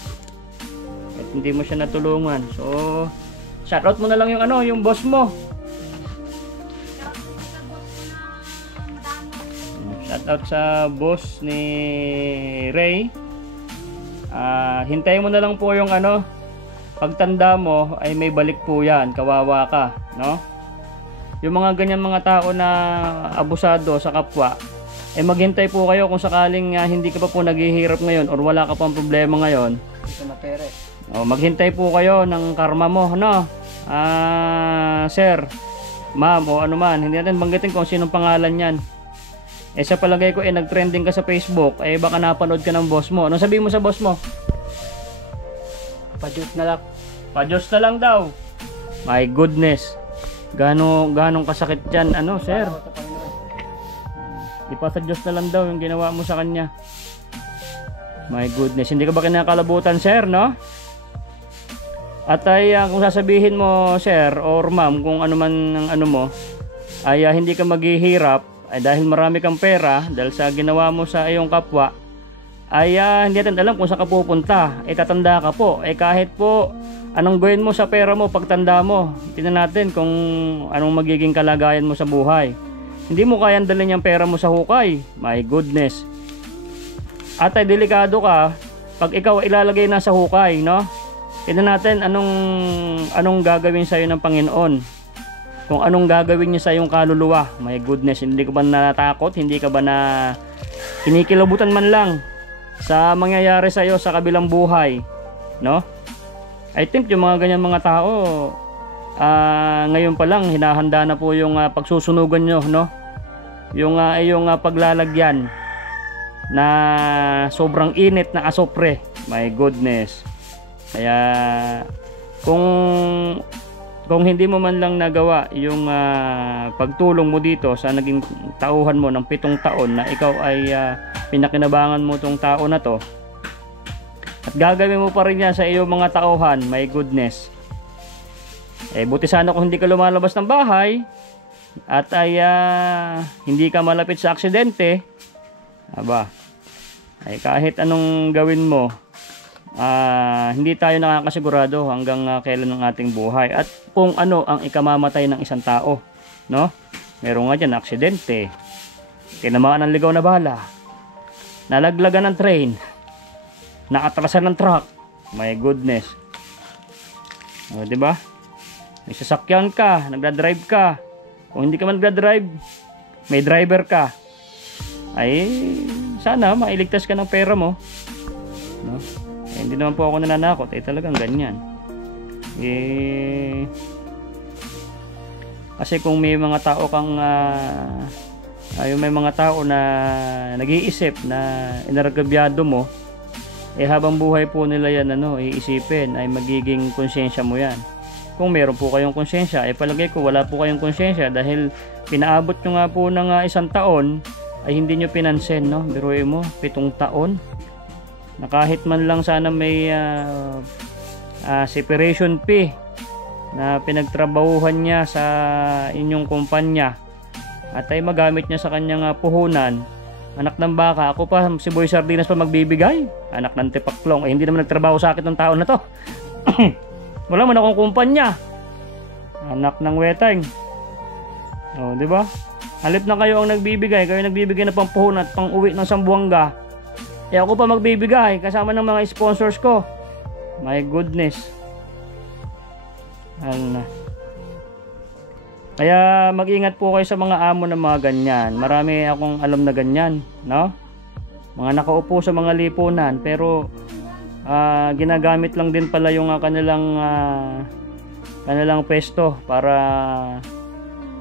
Kahit hindi mo siya natulungan. So, shoutout mo na lang yung yung boss mo. Shoutout sa boss ni Ray. Hintayin mo na lang po yung pagtanda mo ay may balik po yan. Kawawa ka, no? Yung mga ganyan mga tao na abusado sa kapwa, maghintay po kayo kung sakaling hindi ka pa po naghihirap ngayon or wala ka pang problema ngayon. Ito na pere. Maghintay po kayo ng karma mo, no? Sir, ma'am, o ano man, hindi natin banggitin kung sinong pangalan yan. Sa palagay ko, nag-trending ka sa Facebook, baka napanood ka ng boss mo. Anong sabihin mo sa boss mo? Pa-Diyos na lang. Pa-Diyos na lang daw. My goodness. Ganong kasakit yan, sir? Para sa Panginoon. Ipasa Diyos na lang daw yung ginawa mo sa kanya. My goodness, hindi ka ba kinakalabutan, sir, no? At kung sasabihin mo, sir or ma'am, kung ano man ang mo, hindi ka maghihirap dahil marami kang pera dahil sa ginawa mo sa iyong kapwa, hindi natin alam kung saan ka pupunta. Tatanda ka po. Kahit po anong gawin mo sa pera mo pagtanda mo, tingnan natin kung anong magiging kalagayan mo sa buhay. Hindi mo kayang dalhin yung pera mo sa hukay. My goodness. At delikado ka pag ikaw ilalagay na sa hukay, no? Tingnan natin anong gagawin sa iyo ng Panginoon. Kung anong gagawin niya sa iyong kaluluwa. My goodness, hindi ka ba natatakot? Hindi ka ba na kinikilabutan man lang sa mangyayari sa iyo sa kabilang buhay, no? I think yung mga ganyan mga tao, ngayon pa lang hinahanda na po yung pagsusunugan nyo, no? Yung paglalagyan na sobrang init na asopre. My goodness. Kaya kung hindi mo man lang nagawa yung pagtulong mo dito sa naging tauhan mo ng 7 taon na ikaw ay pinakinabangan mo tong tao na to, at gagawin mo pa rin yan sa iyong mga tauhan, my goodness. Buti sana kung hindi ka lumalabas ng bahay at hindi ka malapit sa aksidente, kahit anong gawin mo, hindi tayo nakakasigurado hanggang kailan ng ating buhay at kung ano ang ikamamatay ng isang tao, no? Meron nga dyan aksidente, tinamaan ng ligaw na bala, nalaglagan ng train, nakatrasan ng truck. My goodness. Diba? May sasakyan ka, nagdadrive ka. Kung hindi ka man nagdadrive, may driver ka. Sana mailigtas ka ng pera mo, no? Hindi naman po ako nananakot, talagang ganyan. Kasi kung may mga tao kang may mga tao na nag-iisip na inaragabyado mo, habang buhay po nila yan iisipin ay magiging konsensya mo yan. Kung meron po kayong konsensya, palagay ko wala po kayong konsensya dahil pinaabot nyo nga po ng 1 taon ay hindi nyo pinansin, no? Biruin mo, 7 taon na kahit man lang sana may separation fee na pinagtrabahuhan niya sa inyong kumpanya at ay magamit niya sa kanyang puhunan. Anak ng baka, ako pa si Boy Sardinas pa magbibigay. Anak ng tipaklong, hindi naman nagtrabaho sa akin ng taon na to. Wala man akong kumpanya. Anak ng weteng. Di ba? Halip na kayo ang nagbibigay, kayo nagbibigay na pampuhunan at pang-uwi ng Sambuanga. Ako pa magbibigay kasama ng mga sponsors ko. My goodness. Ano na. Kaya mag-ingat po kayo sa mga amo ng mga ganyan. Marami akong alam na ganyan, no? Mga nakaupo sa mga lipunan pero ginagamit lang din pala yung kanilang pwesto para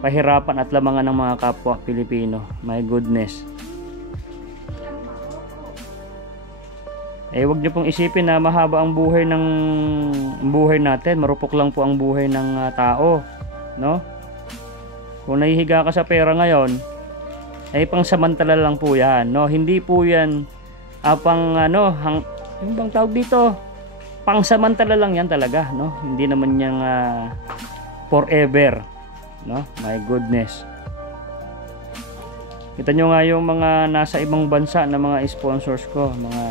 pahirapan at lamangan ng mga kapwa Pilipino. My goodness. Wag niyo pong isipin na mahaba ang buhay natin. Marupok lang po ang buhay ng tao, no? Kung nahihiga ka sa pera ngayon, ay pangsamantala lang po 'yan, no? Hindi po 'yan yung bang tawag dito? Pangsamantala lang 'yan talaga, no? Hindi naman 'yang forever, no? My goodness. Kita nyo nga yung mga nasa ibang bansa na mga sponsors ko, mga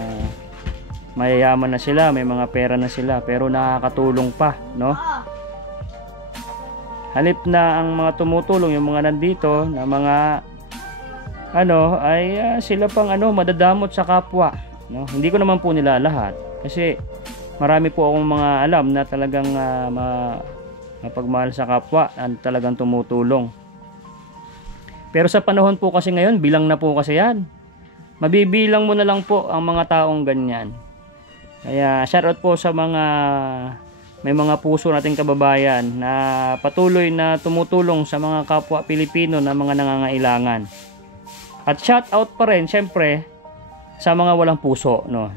mayayaman na sila, may mga pera na sila, pero nakakatulong pa, no? Halip na ang mga tumutulong, yung mga nandito na mga sila pang madadamot sa kapwa, no? Hindi ko naman po nila lahat kasi marami po akong mga alam na talagang mapagmahal sa kapwa at talagang tumutulong. Pero sa panahon po kasi ngayon, bilang na po kasi yan. Mabibilang mo na lang po ang mga taong ganyan. Kaya shoutout po sa may mga puso nating kababayan na patuloy na tumutulong sa mga kapwa Pilipino na mga nangangailangan. At shoutout pa rin syempre sa mga walang puso, no.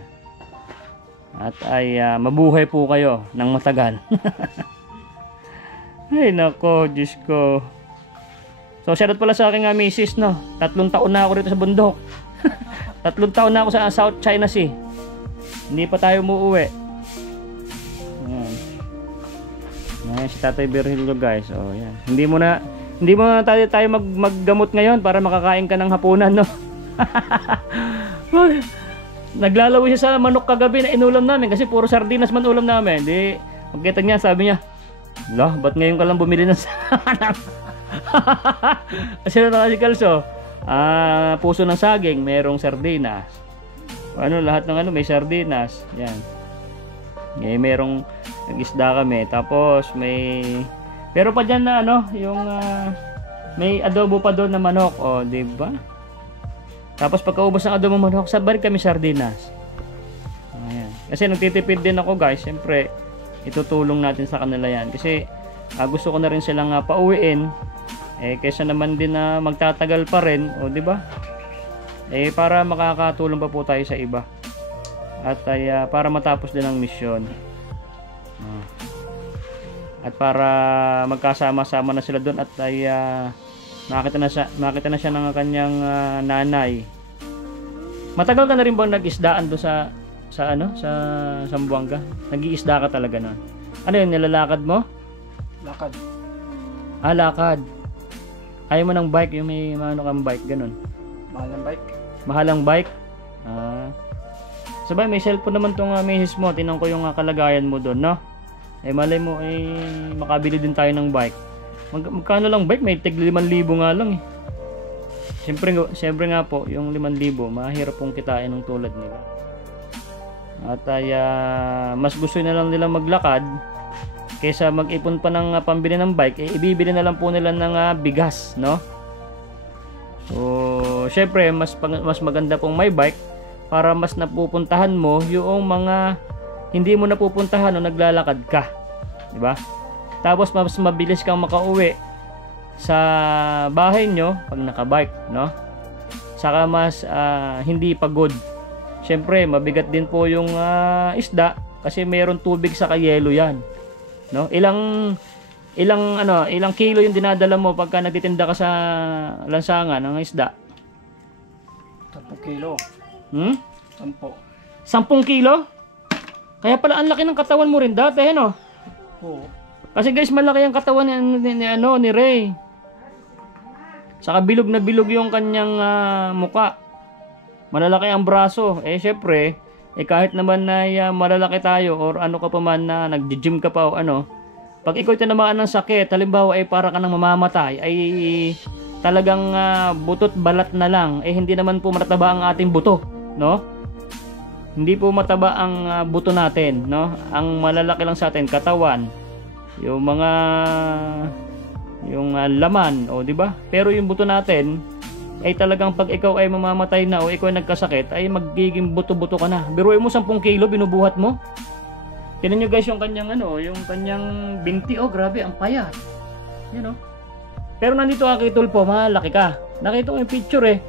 At mabuhay po kayo ng matagal. Ay nako, Diyos ko. So shoutout pala sa aking misis, no. 3 taon na ako dito sa bundok. 3 taon na ako sa South China Sea. Hindi pa tayo umuwi. Ayan si Tatay Virgilio, guys. Oh, yan. Hindi mo na tayo maggamot ngayon para makakain ka ng hapunan, no. Naglalaway siya sa manok kagabi na inulam namin kasi puro sardinas man ulam namin. Di pagkita niya, sabi niya, "Lah, ba't ngayon ka lang bumili ng sardinas?" Kasi si Kalso, puso ng saging, merong sardinas. Lahat ng may sardinas. Yan. Merong nag-isda kami. Tapos pero pa dyan na yung may adobo pa doon na manok, di ba? Tapos pagkaubos ng adobo manok, sabay kami sardinas. Ayan. Kasi nagtitipid din ako, guys. Siyempre, itutulong natin sa kanila yan. Kasi gusto ko na rin silang pauwiin. Kaysa naman din na magtatagal pa rin, di ba? Para makakatulong pa po tayo sa iba. At para matapos din ang misyon. At para magkasama-sama na sila doon at makita na siya ng kanyang nanay. Matagal ka na rin bang nag-isdaan doon sa Zamboanga? Nag-iisda ka talaga noon? Ano yun, nilalakad mo? Lakad. Lakad. Ayaw mo ng bike, yung may kang bike, ganun. Mahal ang bike. Mahal ang bike? Sabay, may cellphone naman tong misis mo. Tinan ko yung kalagayan mo doon, no? Malay mo, makabili din tayo ng bike. Magkano lang bike? May tig 5,000 nga lang, Siyempre nga po, yung 5,000, mahirap pong kitain ng tulad nila. At mas gusto na lang nila maglakad kaysa mag-ipon pa ng pambili ng bike, ibibili na lang po nila ng bigas, no? So, syempre, mas maganda pong may bike para mas napupuntahan mo yung mga hindi mo napupuntahan nung naglalakad ka, di ba? Tapos mas mabilis kang makauwi sa bahay nyo pag nakabike, no? Saka mas hindi pagod. Syempre, mabigat din po yung isda kasi mayroon tubig sa yelo yan, no? Ilang kilo yung dinadala mo pagka nagtitinda ka sa lansangan ng isda? 10 kilo. 10 kilo? Kaya pala ang laki ng katawan mo rin dati, no? Oo. Kasi guys, malaki ang katawan ni Ray. Saka bilog na bilog yung kanyang muka. Malalaki ang braso. Syempre, kahit naman na malalaki tayo or ano ka pa man na nag-gym ka pa o pag ikaw tinamaan ng sakit, halimbawa para ka nang mamamatay, ay talagang butot balat na lang. Hindi naman po mataba ang ating buto, no? Hindi po mataba ang buto natin, no? Ang malalaki lang sa atin katawan. yung mga laman, o di ba? Pero yung buto natin ay talagang pag ikaw ay mamamatay na o ikaw ay nagkasakit ay magiging buto-buto ka na. Biruin mo 10 kilo binubuhat mo. Tingnan nyo guys yung kanyang yung kanyang binti, oh grabe ang payat. Yan oh. Pero nandito ka kay Tulpo, malaki ka. Nakita ko yung picture eh.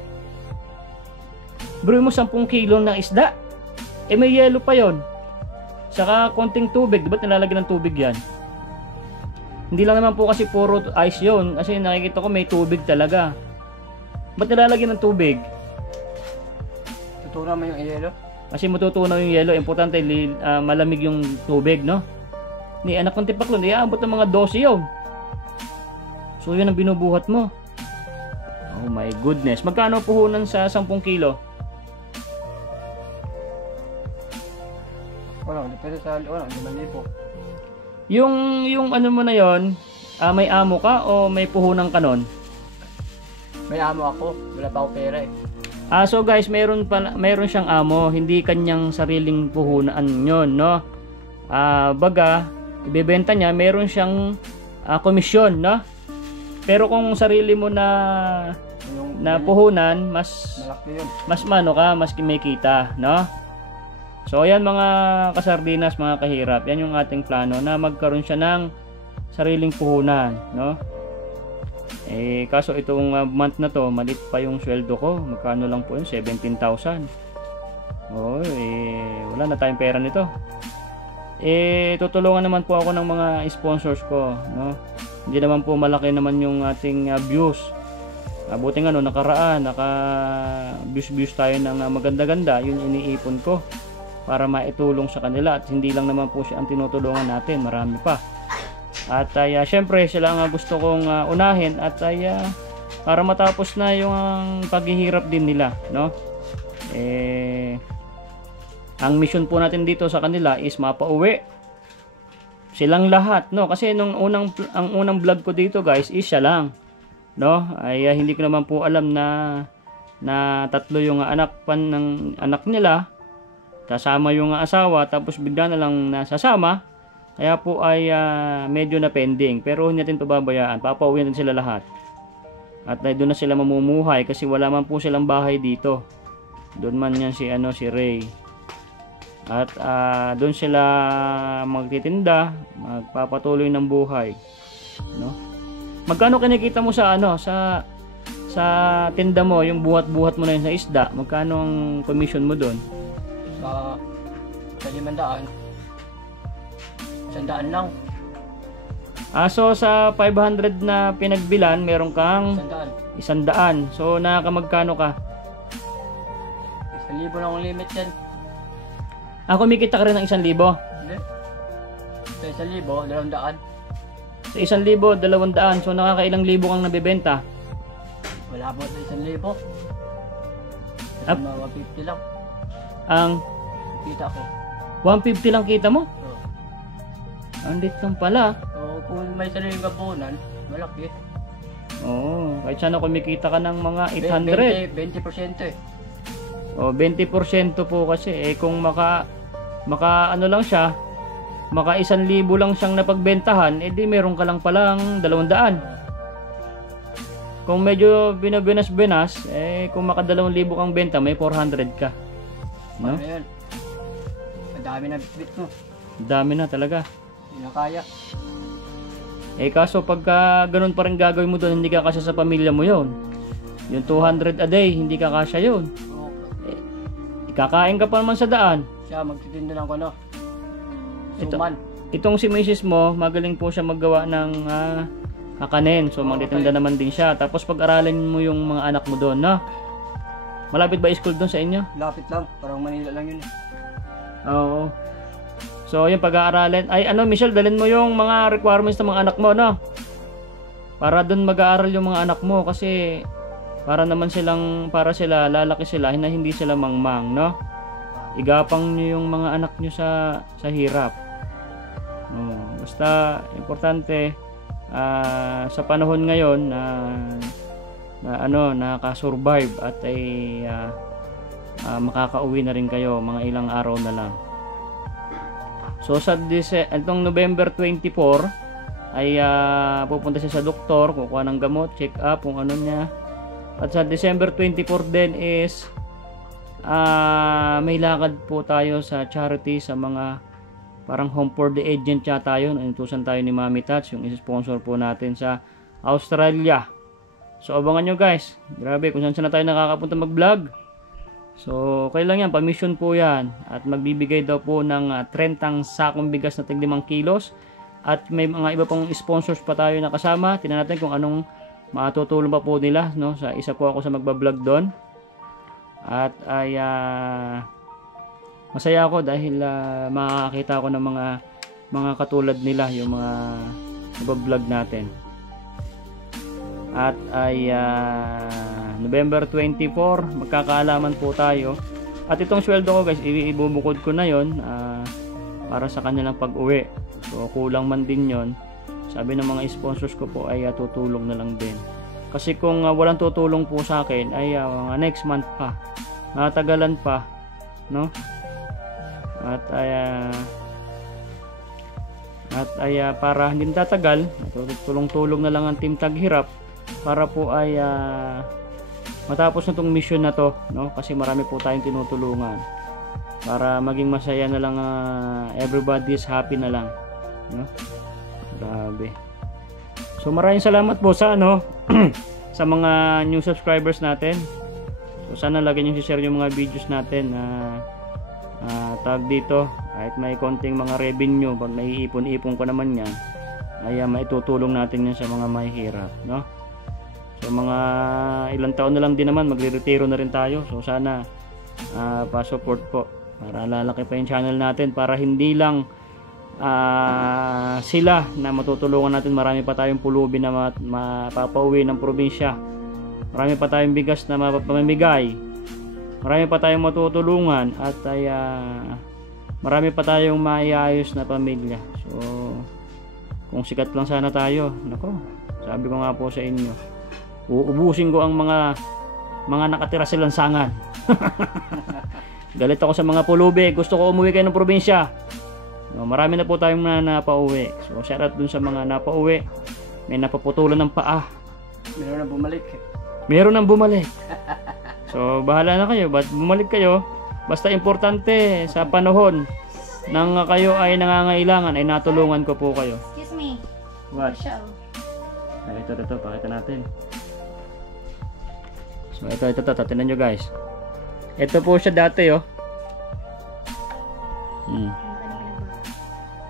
Biruin mo 10 kilo ng isda. Eh may yelo pa yon. Saka konting tubig, di ba nilalagyan ng tubig yan? Hindi lang naman po kasi puro ice yon. Kasi nakikita ko may tubig talaga. Ba't nilalagyan ng tubig? Tutunaw mo yung yelo. Kasi matutunaw yung yelo. Importante malamig yung tubig, no? Ni anak ng tipaklon, iaabot ng mga 12 yun. So yun ang binubuhat mo. Oh my goodness. Magkano puhunan sa 10 kilo? Wala, depende sa 5,000. Yung ano mo na yon, may amo ka o may puhunan ka nun? May amo ako, wala pa ako pera eh. So guys, meron siyang amo, hindi kanyang sariling puhunan yon, no? Baga, ibebenta niya, meron siyang komisyon, no? Pero kung sarili mo na puhunan, mas malaki yun. Mas mas kumikita, no? So ayan mga kasardinas, mga kahirap, yan yung ating plano na magkaroon siya ng sariling puhunan, no? Kaso itong month na to, malit pa yung sweldo ko. Magkano lang po yun? 17,000. Wala na tayong pera nito. Tutulungan naman po ako ng mga sponsors ko, no? Hindi naman po malaki naman yung ating views. Buti nga nakaraan, naka-views tayo ng maganda-ganda, yun iniipon ko para maitulong sa kanila, at hindi lang naman po siya ang tinutulungan natin, marami pa. At syempre sila ang gusto kong unahin, at para matapos na yung paghihirap din nila, no? Ang mission po natin dito sa kanila is mapauwi silang lahat, no? Kasi ang unang vlog ko dito guys is siya lang, no? Hindi ko naman po alam na tatlo yung anak nila, kasama yung asawa, tapos bigla na lang nasasama. Kaya po ay medyo na pending, pero hindi natin pababayaan, papauwi natin sila lahat. At doon na sila mamumuhay kasi wala man po silang bahay dito. Doon man yan si Ray. At doon sila magtitinda, magpapatuloy ng buhay, no? Magkano kinikita mo sa sa tinda mo, yung buhat-buhat mo na yun sa isda? Magkano ang commission mo doon? Sa 500. 100 lang. So sa 500 na pinagbilan, meron kang 100. So nakakamagkano ka? 1,000 lang ang limit yan. Kumikita ka rin ng 1,000? Hindi. Sa 1,000, 200. Sa 1,000, 200. So nakakailang libo kang nabibenta? Wala po sa 1,000. Sa mga 150 lang. Ang Kita ko. 150 lang kita mo? Oo. Andit lang pala. So kung may sariling gabunan, malaki. Kahit sana kumikita ka ng mga 800. 20% eh. 20% po kasi. Kung maka lang siya, maka 1,000 lang siyang napagbentahan, di meron ka lang palang 200. Kung medyo binabinas-binas, kung maka 2,000 kang benta, may 400 ka. No? Ano yan? Ang dami na bitbit mo. Dami na talaga. Hindi na kaya. Kaso pagka ganun pa rin gagawin mo doon, hindi ka kasya sa pamilya mo yon. Yung 200 a day, hindi ka kasya yon. Ikakain ka pa naman sa daan. Siya magtitinda ng suman. Itong si Mrs. mo, magaling po siya maggawa ng kakanin. So magtitinda naman din siya. Tapos pag-aralin mo yung mga anak mo doon, no? Malapit ba school doon sa inyo? Lapit lang, parang Manila lang yun. Oo. So yung pag-aaralin, Michelle, dalhin mo yung mga requirements ng mga anak mo, no? Para doon mag-aaral yung mga anak mo, kasi para sila lalaki sila, hindi sila mangmang, no? Igapang niyo yung mga anak niyo sa hirap. Basta importante sa panahon ngayon naka-survive at makakauwi na rin kayo mga ilang araw na lang. So sa itong November 24, ay pupunta siya sa doktor, kukuha ng gamot, check up kung ano niya. At sa December 24 din is may lakad po tayo sa charity sa mga parang home for the agent tayo. Inutusan tayo ni Mami Tats, yung sponsor po natin sa Australia. So abangan nyo guys, grabe kung saan na tayo nakakapunta mag vlog. So okay lang yan, pa-mission po yan. At magbibigay daw po ng 30 sakong bigas na tig 5 kilos. At may mga iba pong sponsors pa tayo na kasama. Tingnan natin kung anong matutulong pa po nila, no? Sa isa po ako sa magbablog doon. At ay masaya ako dahil makakita ko ng mga katulad nila, yung mga nagbablog natin. At ay November 24 magkakaalaman po tayo. At itong sweldo ko guys, ibubukod ko na yon para sa kanilang pag-uwi. So kulang man din yon. Sabi ng mga sponsors ko po ay tutulong na lang din. Kasi kung walang tutulong po sa akin ay next month pa, natagalan pa, no? At ay para hindi tatagal, tulong-tulong na lang ang Team Taghirap para po ay matapos na tong mission na to, no? Kasi marami po tayong tinutulungan para maging masaya na lang, everybody is happy na lang, no? Grabe. So maraming salamat po sa sa mga new subscribers natin. So sana lagi niyo i-share yung mga videos natin na tag dito, kahit may konting mga revenue, pag naiipon-ipon ko naman yan ay maitutulong natin yan sa mga mahihirap, no? So mga ilang taon na lang din naman magre-retiro na rin tayo. So sana pa-support po para lalaki pa yung channel natin, para hindi lang sila na matutulungan natin. Marami pa tayong pulubi na mapapauwi ng probinsya. Marami pa tayong bigas na mapapamimigay. Marami pa tayong matutulungan at ay marami pa tayong maiayos na pamilya. So kung sikat lang sana tayo, nako, sabi ko nga po sa inyo, uubusin ko ang mga nakatira sa lansangan. Galit ako sa mga pulubi, gusto ko umuwi kayo ng probinsya. No, marami na po tayong napauwi. So shout out dun sa mga napauwi. May napaputulan ng paa, Meron na bumalik. meron nang bumalik. So bahala na kayo, ba't bumalik kayo? Basta importante sa panahon nang kayo ay nangangailangan ay natulungan ko po kayo. Excuse me. What? Siya, Ay, ito, pakita natin. So ito, tingnan nyo guys. Ito po siya dati, oh.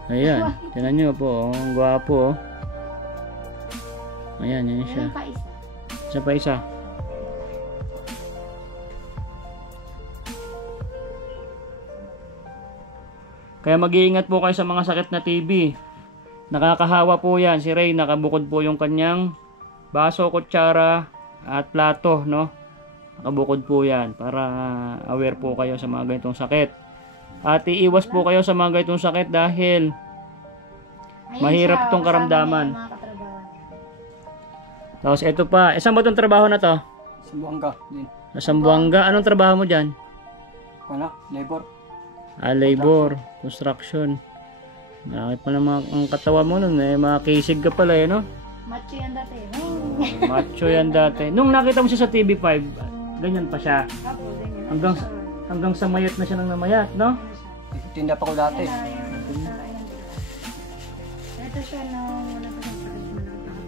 Ayan, tingnan nyo po, oh. Ang gwapo, oh. Ayan, yan siya. Meron pa isa. Isa pa isa. Kaya mag-iingat po kayo sa mga sakit na TB. Nakakahawa po yan. Si Ray, nakabukod po yung kanyang baso, kutsara at plato, no? Nakabukod po yan para aware po kayo sa mga ganitong sakit. At iiwas po kayo sa mga ganitong sakit dahil Ayun mahirap siya, itong kasama karamdaman. niya yung mga katrabaho niya. Tapos ito pa. Saan ba itong trabaho na to? Sa Buanga din. Sa Sambuanga. Anong trabaho mo dyan? Wala, labor. Labor, construction. Nakakit pa naman ang katawan mo nun, mga kisig ka pala, no? Macho yan dati. Macho yan dati. Nung nakita mo siya sa TV5, ganyan pa siya. Apo, ganyan. Hanggang sa mayat na siya ng namayat, no? Tinda pa ko dati. Ito siya nung wala pa siyang sakit mo lang nakatawa.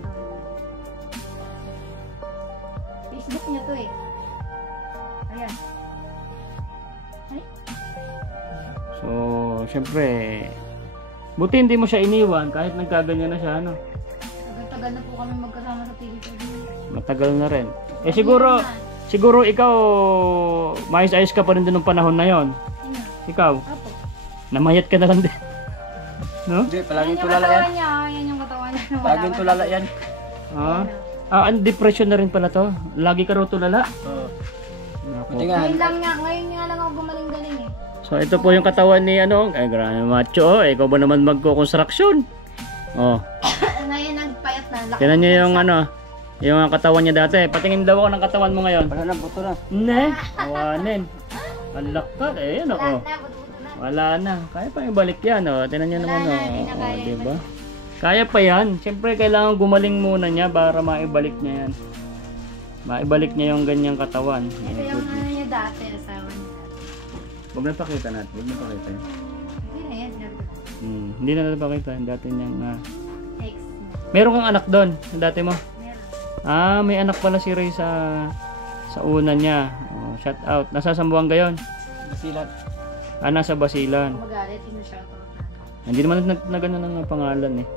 Facebook niya to eh. Ayan. Ay, So, syempre, buti hindi mo siya iniwan kahit nagkaganyan na siya, ano? tagal na po kami magkasama sa TV5. Matagal na rin. Siguro ikaw, maayos-ayos ka pa rin din ng panahon na yon. Ikaw, Apo. namayat ka na lang din. No? Hindi, Yan palaging yung tulala yan. katawan niya. Yan yung katawan niya. Palaging tulala yan. Ang depression na rin pala to. Lagi ka raw tulala. Oo. Nako. Buti nga. Ngayon nga lang ako gumaling-galing eh. So ito po yung katawan ni ano, ay grabe macho, ikaw ba naman magko-construction? Oh, Ngayon nagpayat na. Laki. tingnan niyo yung ano, yung katawan niya dati. Patingin daw ako ng katawan mo ngayon. Wala na, buto na. Ne, awanin. Alakad, eh, ano, oh. Buto-buto na. Wala na. Kaya pa ibalik yan, oh. Tingnan niyo naman, Wala na, hindi na oh. kaya Oh, diba? Kaya pa yan. Siyempre, kailangan gumaling muna niya para maibalik niya yan. Maibalik niya yung ganyang katawan. Ito yung ano niya dati, asawa niya. Huwag na pakita natin. Huwag na pakita. Hindi na yan, sinabi ko. Hindi na natin pakita. Dati niyang... Ex. Meron kang anak doon. Dati mo. Meron. May anak pala si Ray sa una niya. Oh, shout out. Nasa Sambuanga yun. Basilan. Nasa Basilan. Kung magalit, shoutout na. Hindi naman na ganun ang pangalan eh.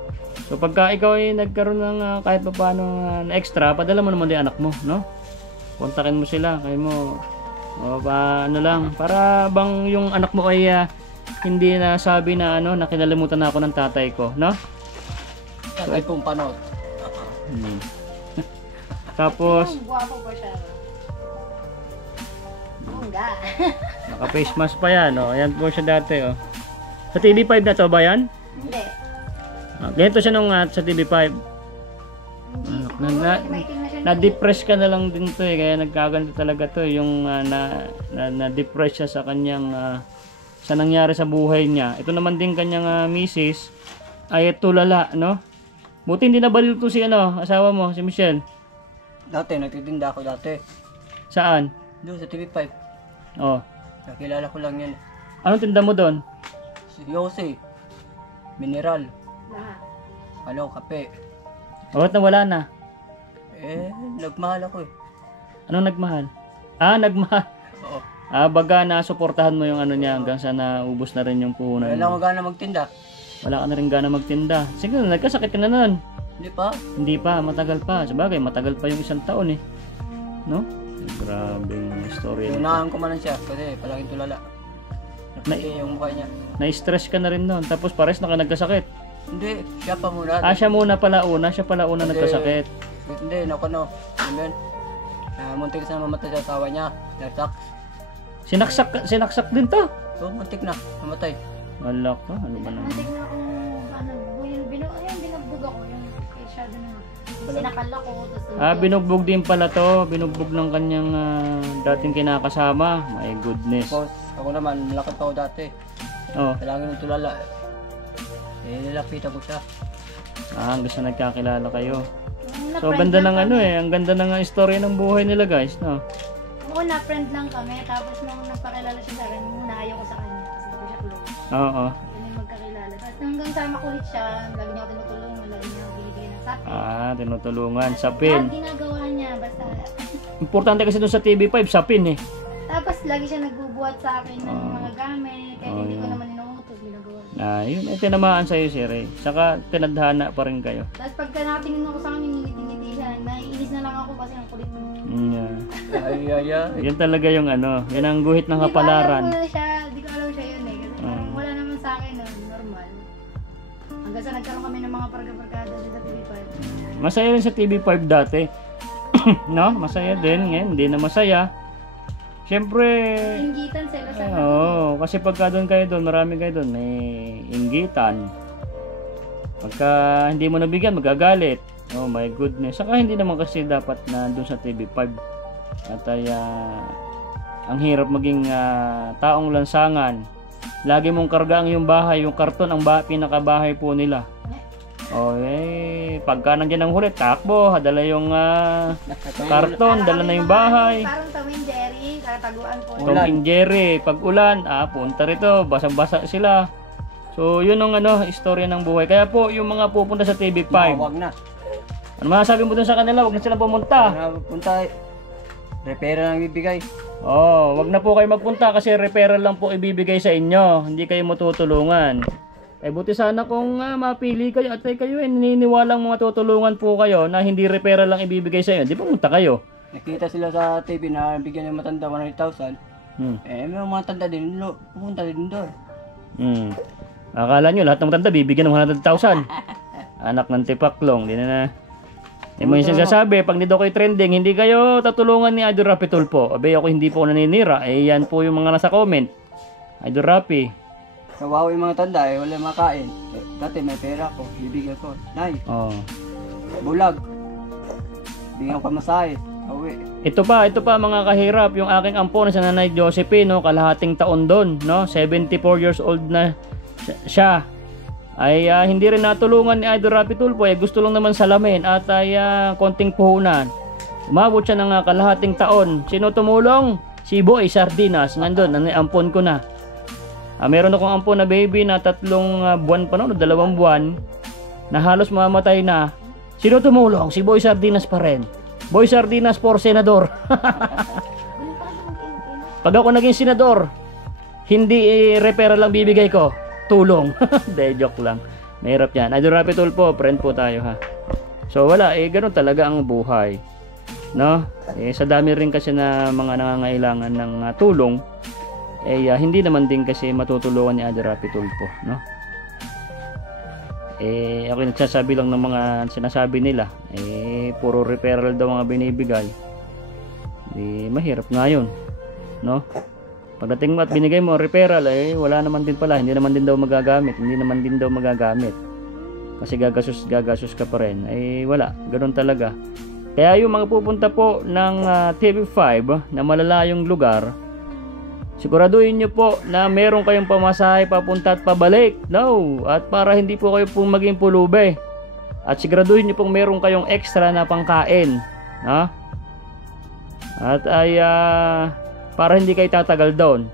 So pagka ikaw ay nagkaroon ng kahit pa paano na extra, padala mo naman din anak mo, no? Kontakin mo sila, kayo mo. O ano lang, para bang yung anak mo ay hindi na sabi na na kinalimutan na ako ng tatay ko, no? Tatay pong panot. Tapos, Ang guwapo pa siya. Bongga. naka-face mask pa yan, oh. Ayan po siya dati, oh. Sa TV5 na to ba yan? Hindi. Ganito siya nung sa TV5. Na-depress ka na lang din to eh, kaya nagkaganito talaga to yung na-depress siya sa kanyang sa nangyari sa buhay niya. Ito naman din kanyang misis ay tulala, no? Buti hindi nabalil to si asawa mo, si Michelle. Dati, nagtitinda ako dati. Saan? Doon sa TV5. Oh. Nakilala ko lang yan. Anong tinda mo doon? Si Yose. Mineral. Lahat. Kape. Bakit nawala na? Nagmahal ako eh. Anong nagmahal? Nagmahal. Oo. Baga nasuportahan mo yung niya hanggang sa naubos na rin yung puhunan. Wala akong gana magtinda. Wala ka na rin gana magtinda. Sige, nagkasakit ka na nun. Hindi pa. Hindi pa, matagal pa. Sabagay, matagal pa yung 1 taon eh. No? Grabe yung story. Unahan ko man siya kasi palaging tulala. Nakiti yung mukha niya. Na-stress ka na rin noon. Tapos pares na ka nagkasakit. Hindi, siya pa muna. Siya muna pala una. Siya pala una nagkasakit. Hindi, nakuno. Amen. Muntik na mamatay sa asawa niya. Narsak. Sinaksak din to. So, muntik na. Mamatay. Wala ka. Ano ba naman? Muntik na akong binugbog ako. Yung kay Shadow na. Sinakal ako. Binugbog din pala to. Binugbog ng kanyang dating kinakasama. My goodness. Tapos, ako naman, malakad pa ako dati. Oh. Kailangan ng tulala. Nilapitan ko siya. Hanggang sa nagkakilala kayo. So, ganda ng ang ganda ng istorya ng buhay nila guys, no? Una, friend lang kami. Tapos nung nagpakilala siya sa akin, muna ayaw ko sa kanya. Kasi hindi ko siya close. Oo. Yun yung magkakilala. Tapos hanggang sa makulit siya, lagi niya ako tinutulungan, lagi niya ako binibigyan ng sapin. Tinutulungan. Sapin. Lahat ginagawa niya, basta. Importante kasi dun sa TV5, sapin eh. Tapos lagi siya nagbubuhat sa akin ng mga gamit. Kahit hindi ko naman inuutos, ginagawa. Yun ay tinamaan sa'yo si Ray. Saka tinadhana pa rin kayo. Tapos pagka nakatingin ako sa akin, ngiti-ngiti siya. Naiinis na lang ako kasi ang kulit mo. Yeah. Ay. Yan talaga yung yan ang guhit ng kapalaran. Hindi ko alam siya yun eh. Kasi parang wala naman sa akin normal. Hanggang sa nagkaroon kami ng mga parga-pargada sa TV5. Masaya rin sa TV5 dati. No? Masaya din. Ngayon, hindi na masaya. Siyempre, Inggitan sila sa kasi pagka doon kayo doon, marami kayo doon, may inggitan. Pagka hindi mo nabigyan, magagalit. Oh my goodness. Saka hindi naman kasi dapat na doon sa TV5. At ang hirap maging taong lansangan. Lagi mong karga ang iyong bahay, yung karton ang pinakabahay po nila. Pagka nandiyan ang huli, takbo, dala yung karton, dala na yung bahay. Parang Tom and Jerry, kataguan po. Tom and Jerry, pag ulan, punta rito, basang-basa sila. So, yun ang istorya ng buhay. Kaya po, yung mga pupunta sa TV5. Wag na. Ano masasabi mo dun sa kanila? Wag na silang pumunta. Punta. Repera lang ibibigay. Wag na po kayo magpunta kasi referral lang po ibibigay sa inyo. Hindi kayo matutulungan. Buti sana kung mapili kayo at kayo naniniwalang matutulungan po kayo na hindi referral lang ibibigay sa inyo. Di pumunta kayo. Nakita sila sa TV na bigyan ng matanda 100,000. May mga matanda din, pumunta din doon. Akala nyo lahat ng matanda bibigyan ng 100,000. Anak ng tipaklong. Hindi mo yung sinasabi, pag dito kayo trending, hindi kayo tatulungan ni Idol Rapi Tulfo. Ako hindi po naninira. Yan po yung mga nasa comment. Idol Rapi. Kawawa yung mga tanda wala makain. Dati may pera ko, bibigyan ko. Nay, bulag. Bigyan ko pamasahe. Uwi. Ito pa mga kahirap, yung aking ampo na si Nanay Josephine, kalahating taon doon, no? 74 years old na siya. ay hindi rin natulungan ni Idol Rapi Tulfo. Gusto lang naman salamin at ay konting puhunan. Umabot siya ng kalahating taon. Sino tumulong? Si Boy Sardinas. Nandun, ampon ko na. Meron akong ampon na baby na 3 buwan pa noon, 2 buwan, na halos mamamatay na. Sino tumulong? Si Boy Sardinas pa rin. Boy Sardinas for senador. Pag ako naging senador, hindi referral lang bibigay ko, tulong. De, joke lang. Mahirap yan. Idol Rapi Tulfo, friend po tayo ha. So wala, ganun talaga ang buhay. No? Sa dami rin kasi na mga nangangailangan ng tulong, hindi naman din kasi matutulungan ni Idol Rapi Tulfo, no? Ako nagsasabi lang ng mga sinasabi nila, puro referral daw mga binibigay. Mahirap nga yun, no? Pagdating mo at binigay mo referral, wala naman din pala, hindi naman din daw magagamit, kasi gagasos ka pa rin. Wala, ganoon talaga. Kaya yung mga pupunta po ng TV5 na malalayong lugar, siguraduhin nyo po na meron kayong pamasahe papunta at pabalik. No, at para hindi po kayo pong maging pulube. At siguraduhin nyo pong meron kayong extra na pangkain, no? At para hindi kayo tatagal doon.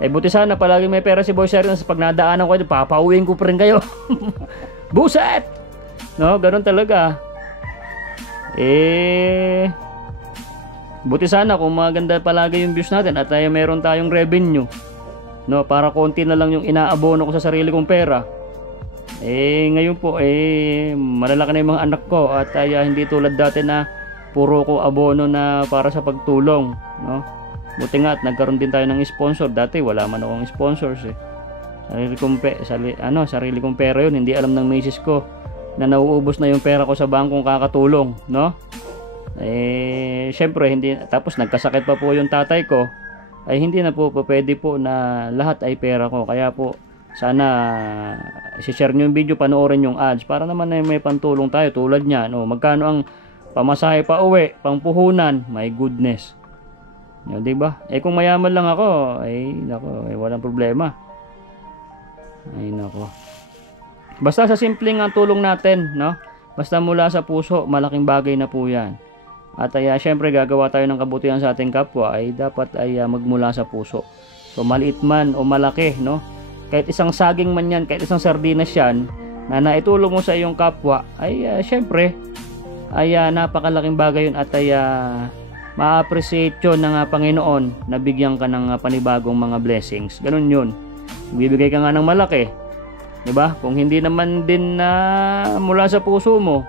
Buti sana palagi may pera si Boy Sardinas. Pag nadaanan ko, papauwiin ko pa rin kayo. Buset! No, ganoon talaga. Buti sana kung maganda palagi yung views natin at meron tayong revenue, no, para konti na lang yung inaabono ko sa sarili kong pera. Ngayon po malalaki na yung mga anak ko at hindi tulad dati na puro ko abono na para sa pagtulong, no. Buti nga at nagkaroon din tayo ng sponsor. Dati wala man akong sponsors sarili kong pera yun. Hindi alam ng misis ko na nauubos na yung pera ko sa bangkong kakatulong, no. Syempre hindi, tapos nagkasakit pa po yung tatay ko, hindi na po pwede po na lahat ay pera ko. Kaya po sana i-share nyo yung video, panoorin yung ads para naman may pantulong tayo tulad niya, no. Magkano ang pamasahe pa uwi, pangpuhunan, my goodness, no, diba? Kung mayaman lang ako, walang problema. Nako, basta sa simpleng tulong natin, no, basta mula sa puso, malaking bagay na po yan. At syempre gagawa tayo ng kabutihan sa ating kapwa, dapat magmula sa puso. So maliit man o malaki, no, kahit isang saging man yan, kahit isang sardinas yan na naitulong mo sa iyong kapwa, syempre napakalaking bagay yun. At ma-appreciate yun ng Panginoon na bigyan ka ng panibagong mga blessings. Ganun yun, bibigay ka nga ng malaki, diba? Kung hindi naman din mula sa puso mo,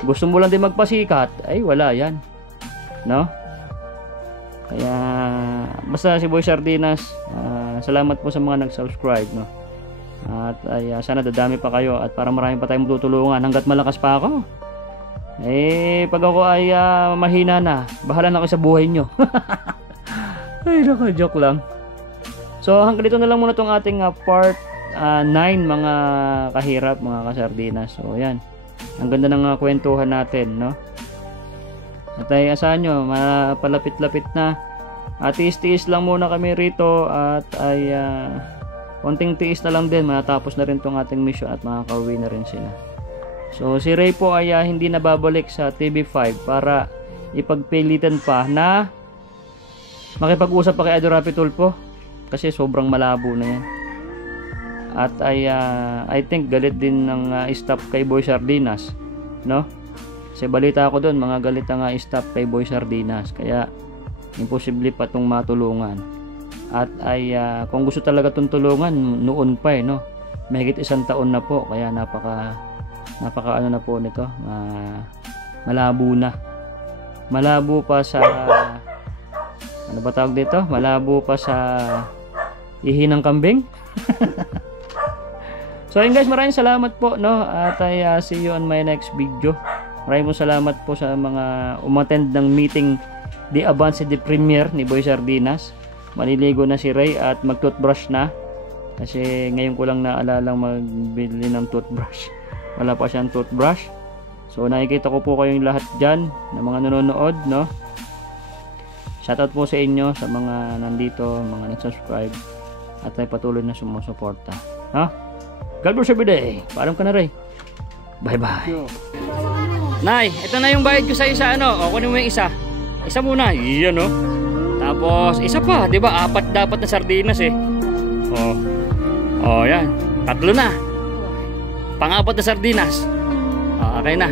gusto mo lang din magpasikat, wala yan, no? Kaya basta si Boy Sardinas, salamat po sa mga nag-subscribe, no? At sana dadami pa kayo at para marami pa tayong tutulungan hanggat malakas pa ako. Pag ako mahina na, bahala na ako sa buhay nyo. Nako, joke lang. So hanggang dito na lang muna tong ating part 9 mga kahirap, mga kasardinas. So yan, ang ganda ng kwentuhan natin, no? At asahan nyo, mapalapit-lapit na. At tiis-tiis lang muna kami rito. At konting tiis na lang din, matapos na rin tong ating mission at makakauwi na rin sila. So si Ray po hindi na babalik sa TV5 para ipagpilitan pa na makipag-usap pa kay Idol Rapi Tulfo, kasi sobrang malabo na yan. At I think galit din ng staff kay Boy Sardinas, no? Kasi balita ako doon, mga galit ang staff kay Boy Sardinas, kaya imposible pa itong matulungan. At kung gusto talaga itong tulungan noon pa, no? Mahigit 1 taon na po, kaya napaka ano na po nito, malabo pa sa ano ba tawag dito, malabo pa sa ihi ng kambing. So yun guys, maraming salamat po, no, at see you on my next video. Maraming salamat po sa mga umattend ng meeting The Avance de Premier ni Boy Sardinas. Maliligo na si Ray at mag-toothbrush na, kasi ngayon ko lang naalalang magbili ng toothbrush. Wala pa siyang toothbrush. So nakikita ko po kayong lahat dyan na mga nanonood, no? Shoutout po sa inyo, sa mga nandito, mga nag-subscribe at ay patuloy na sumusuporta, no? God bless every day. Paalam ka na, Ray. Bye-bye. Nay, ito na yung bayad ko sa isa, ano? O, kunin mo yung isa. Isa muna. Iyan, no? Tapos, isa pa. Di ba? 4 dapat na sardinas, eh. O. O, yan. 3 na. Pang-4 na sardinas. O, okay na.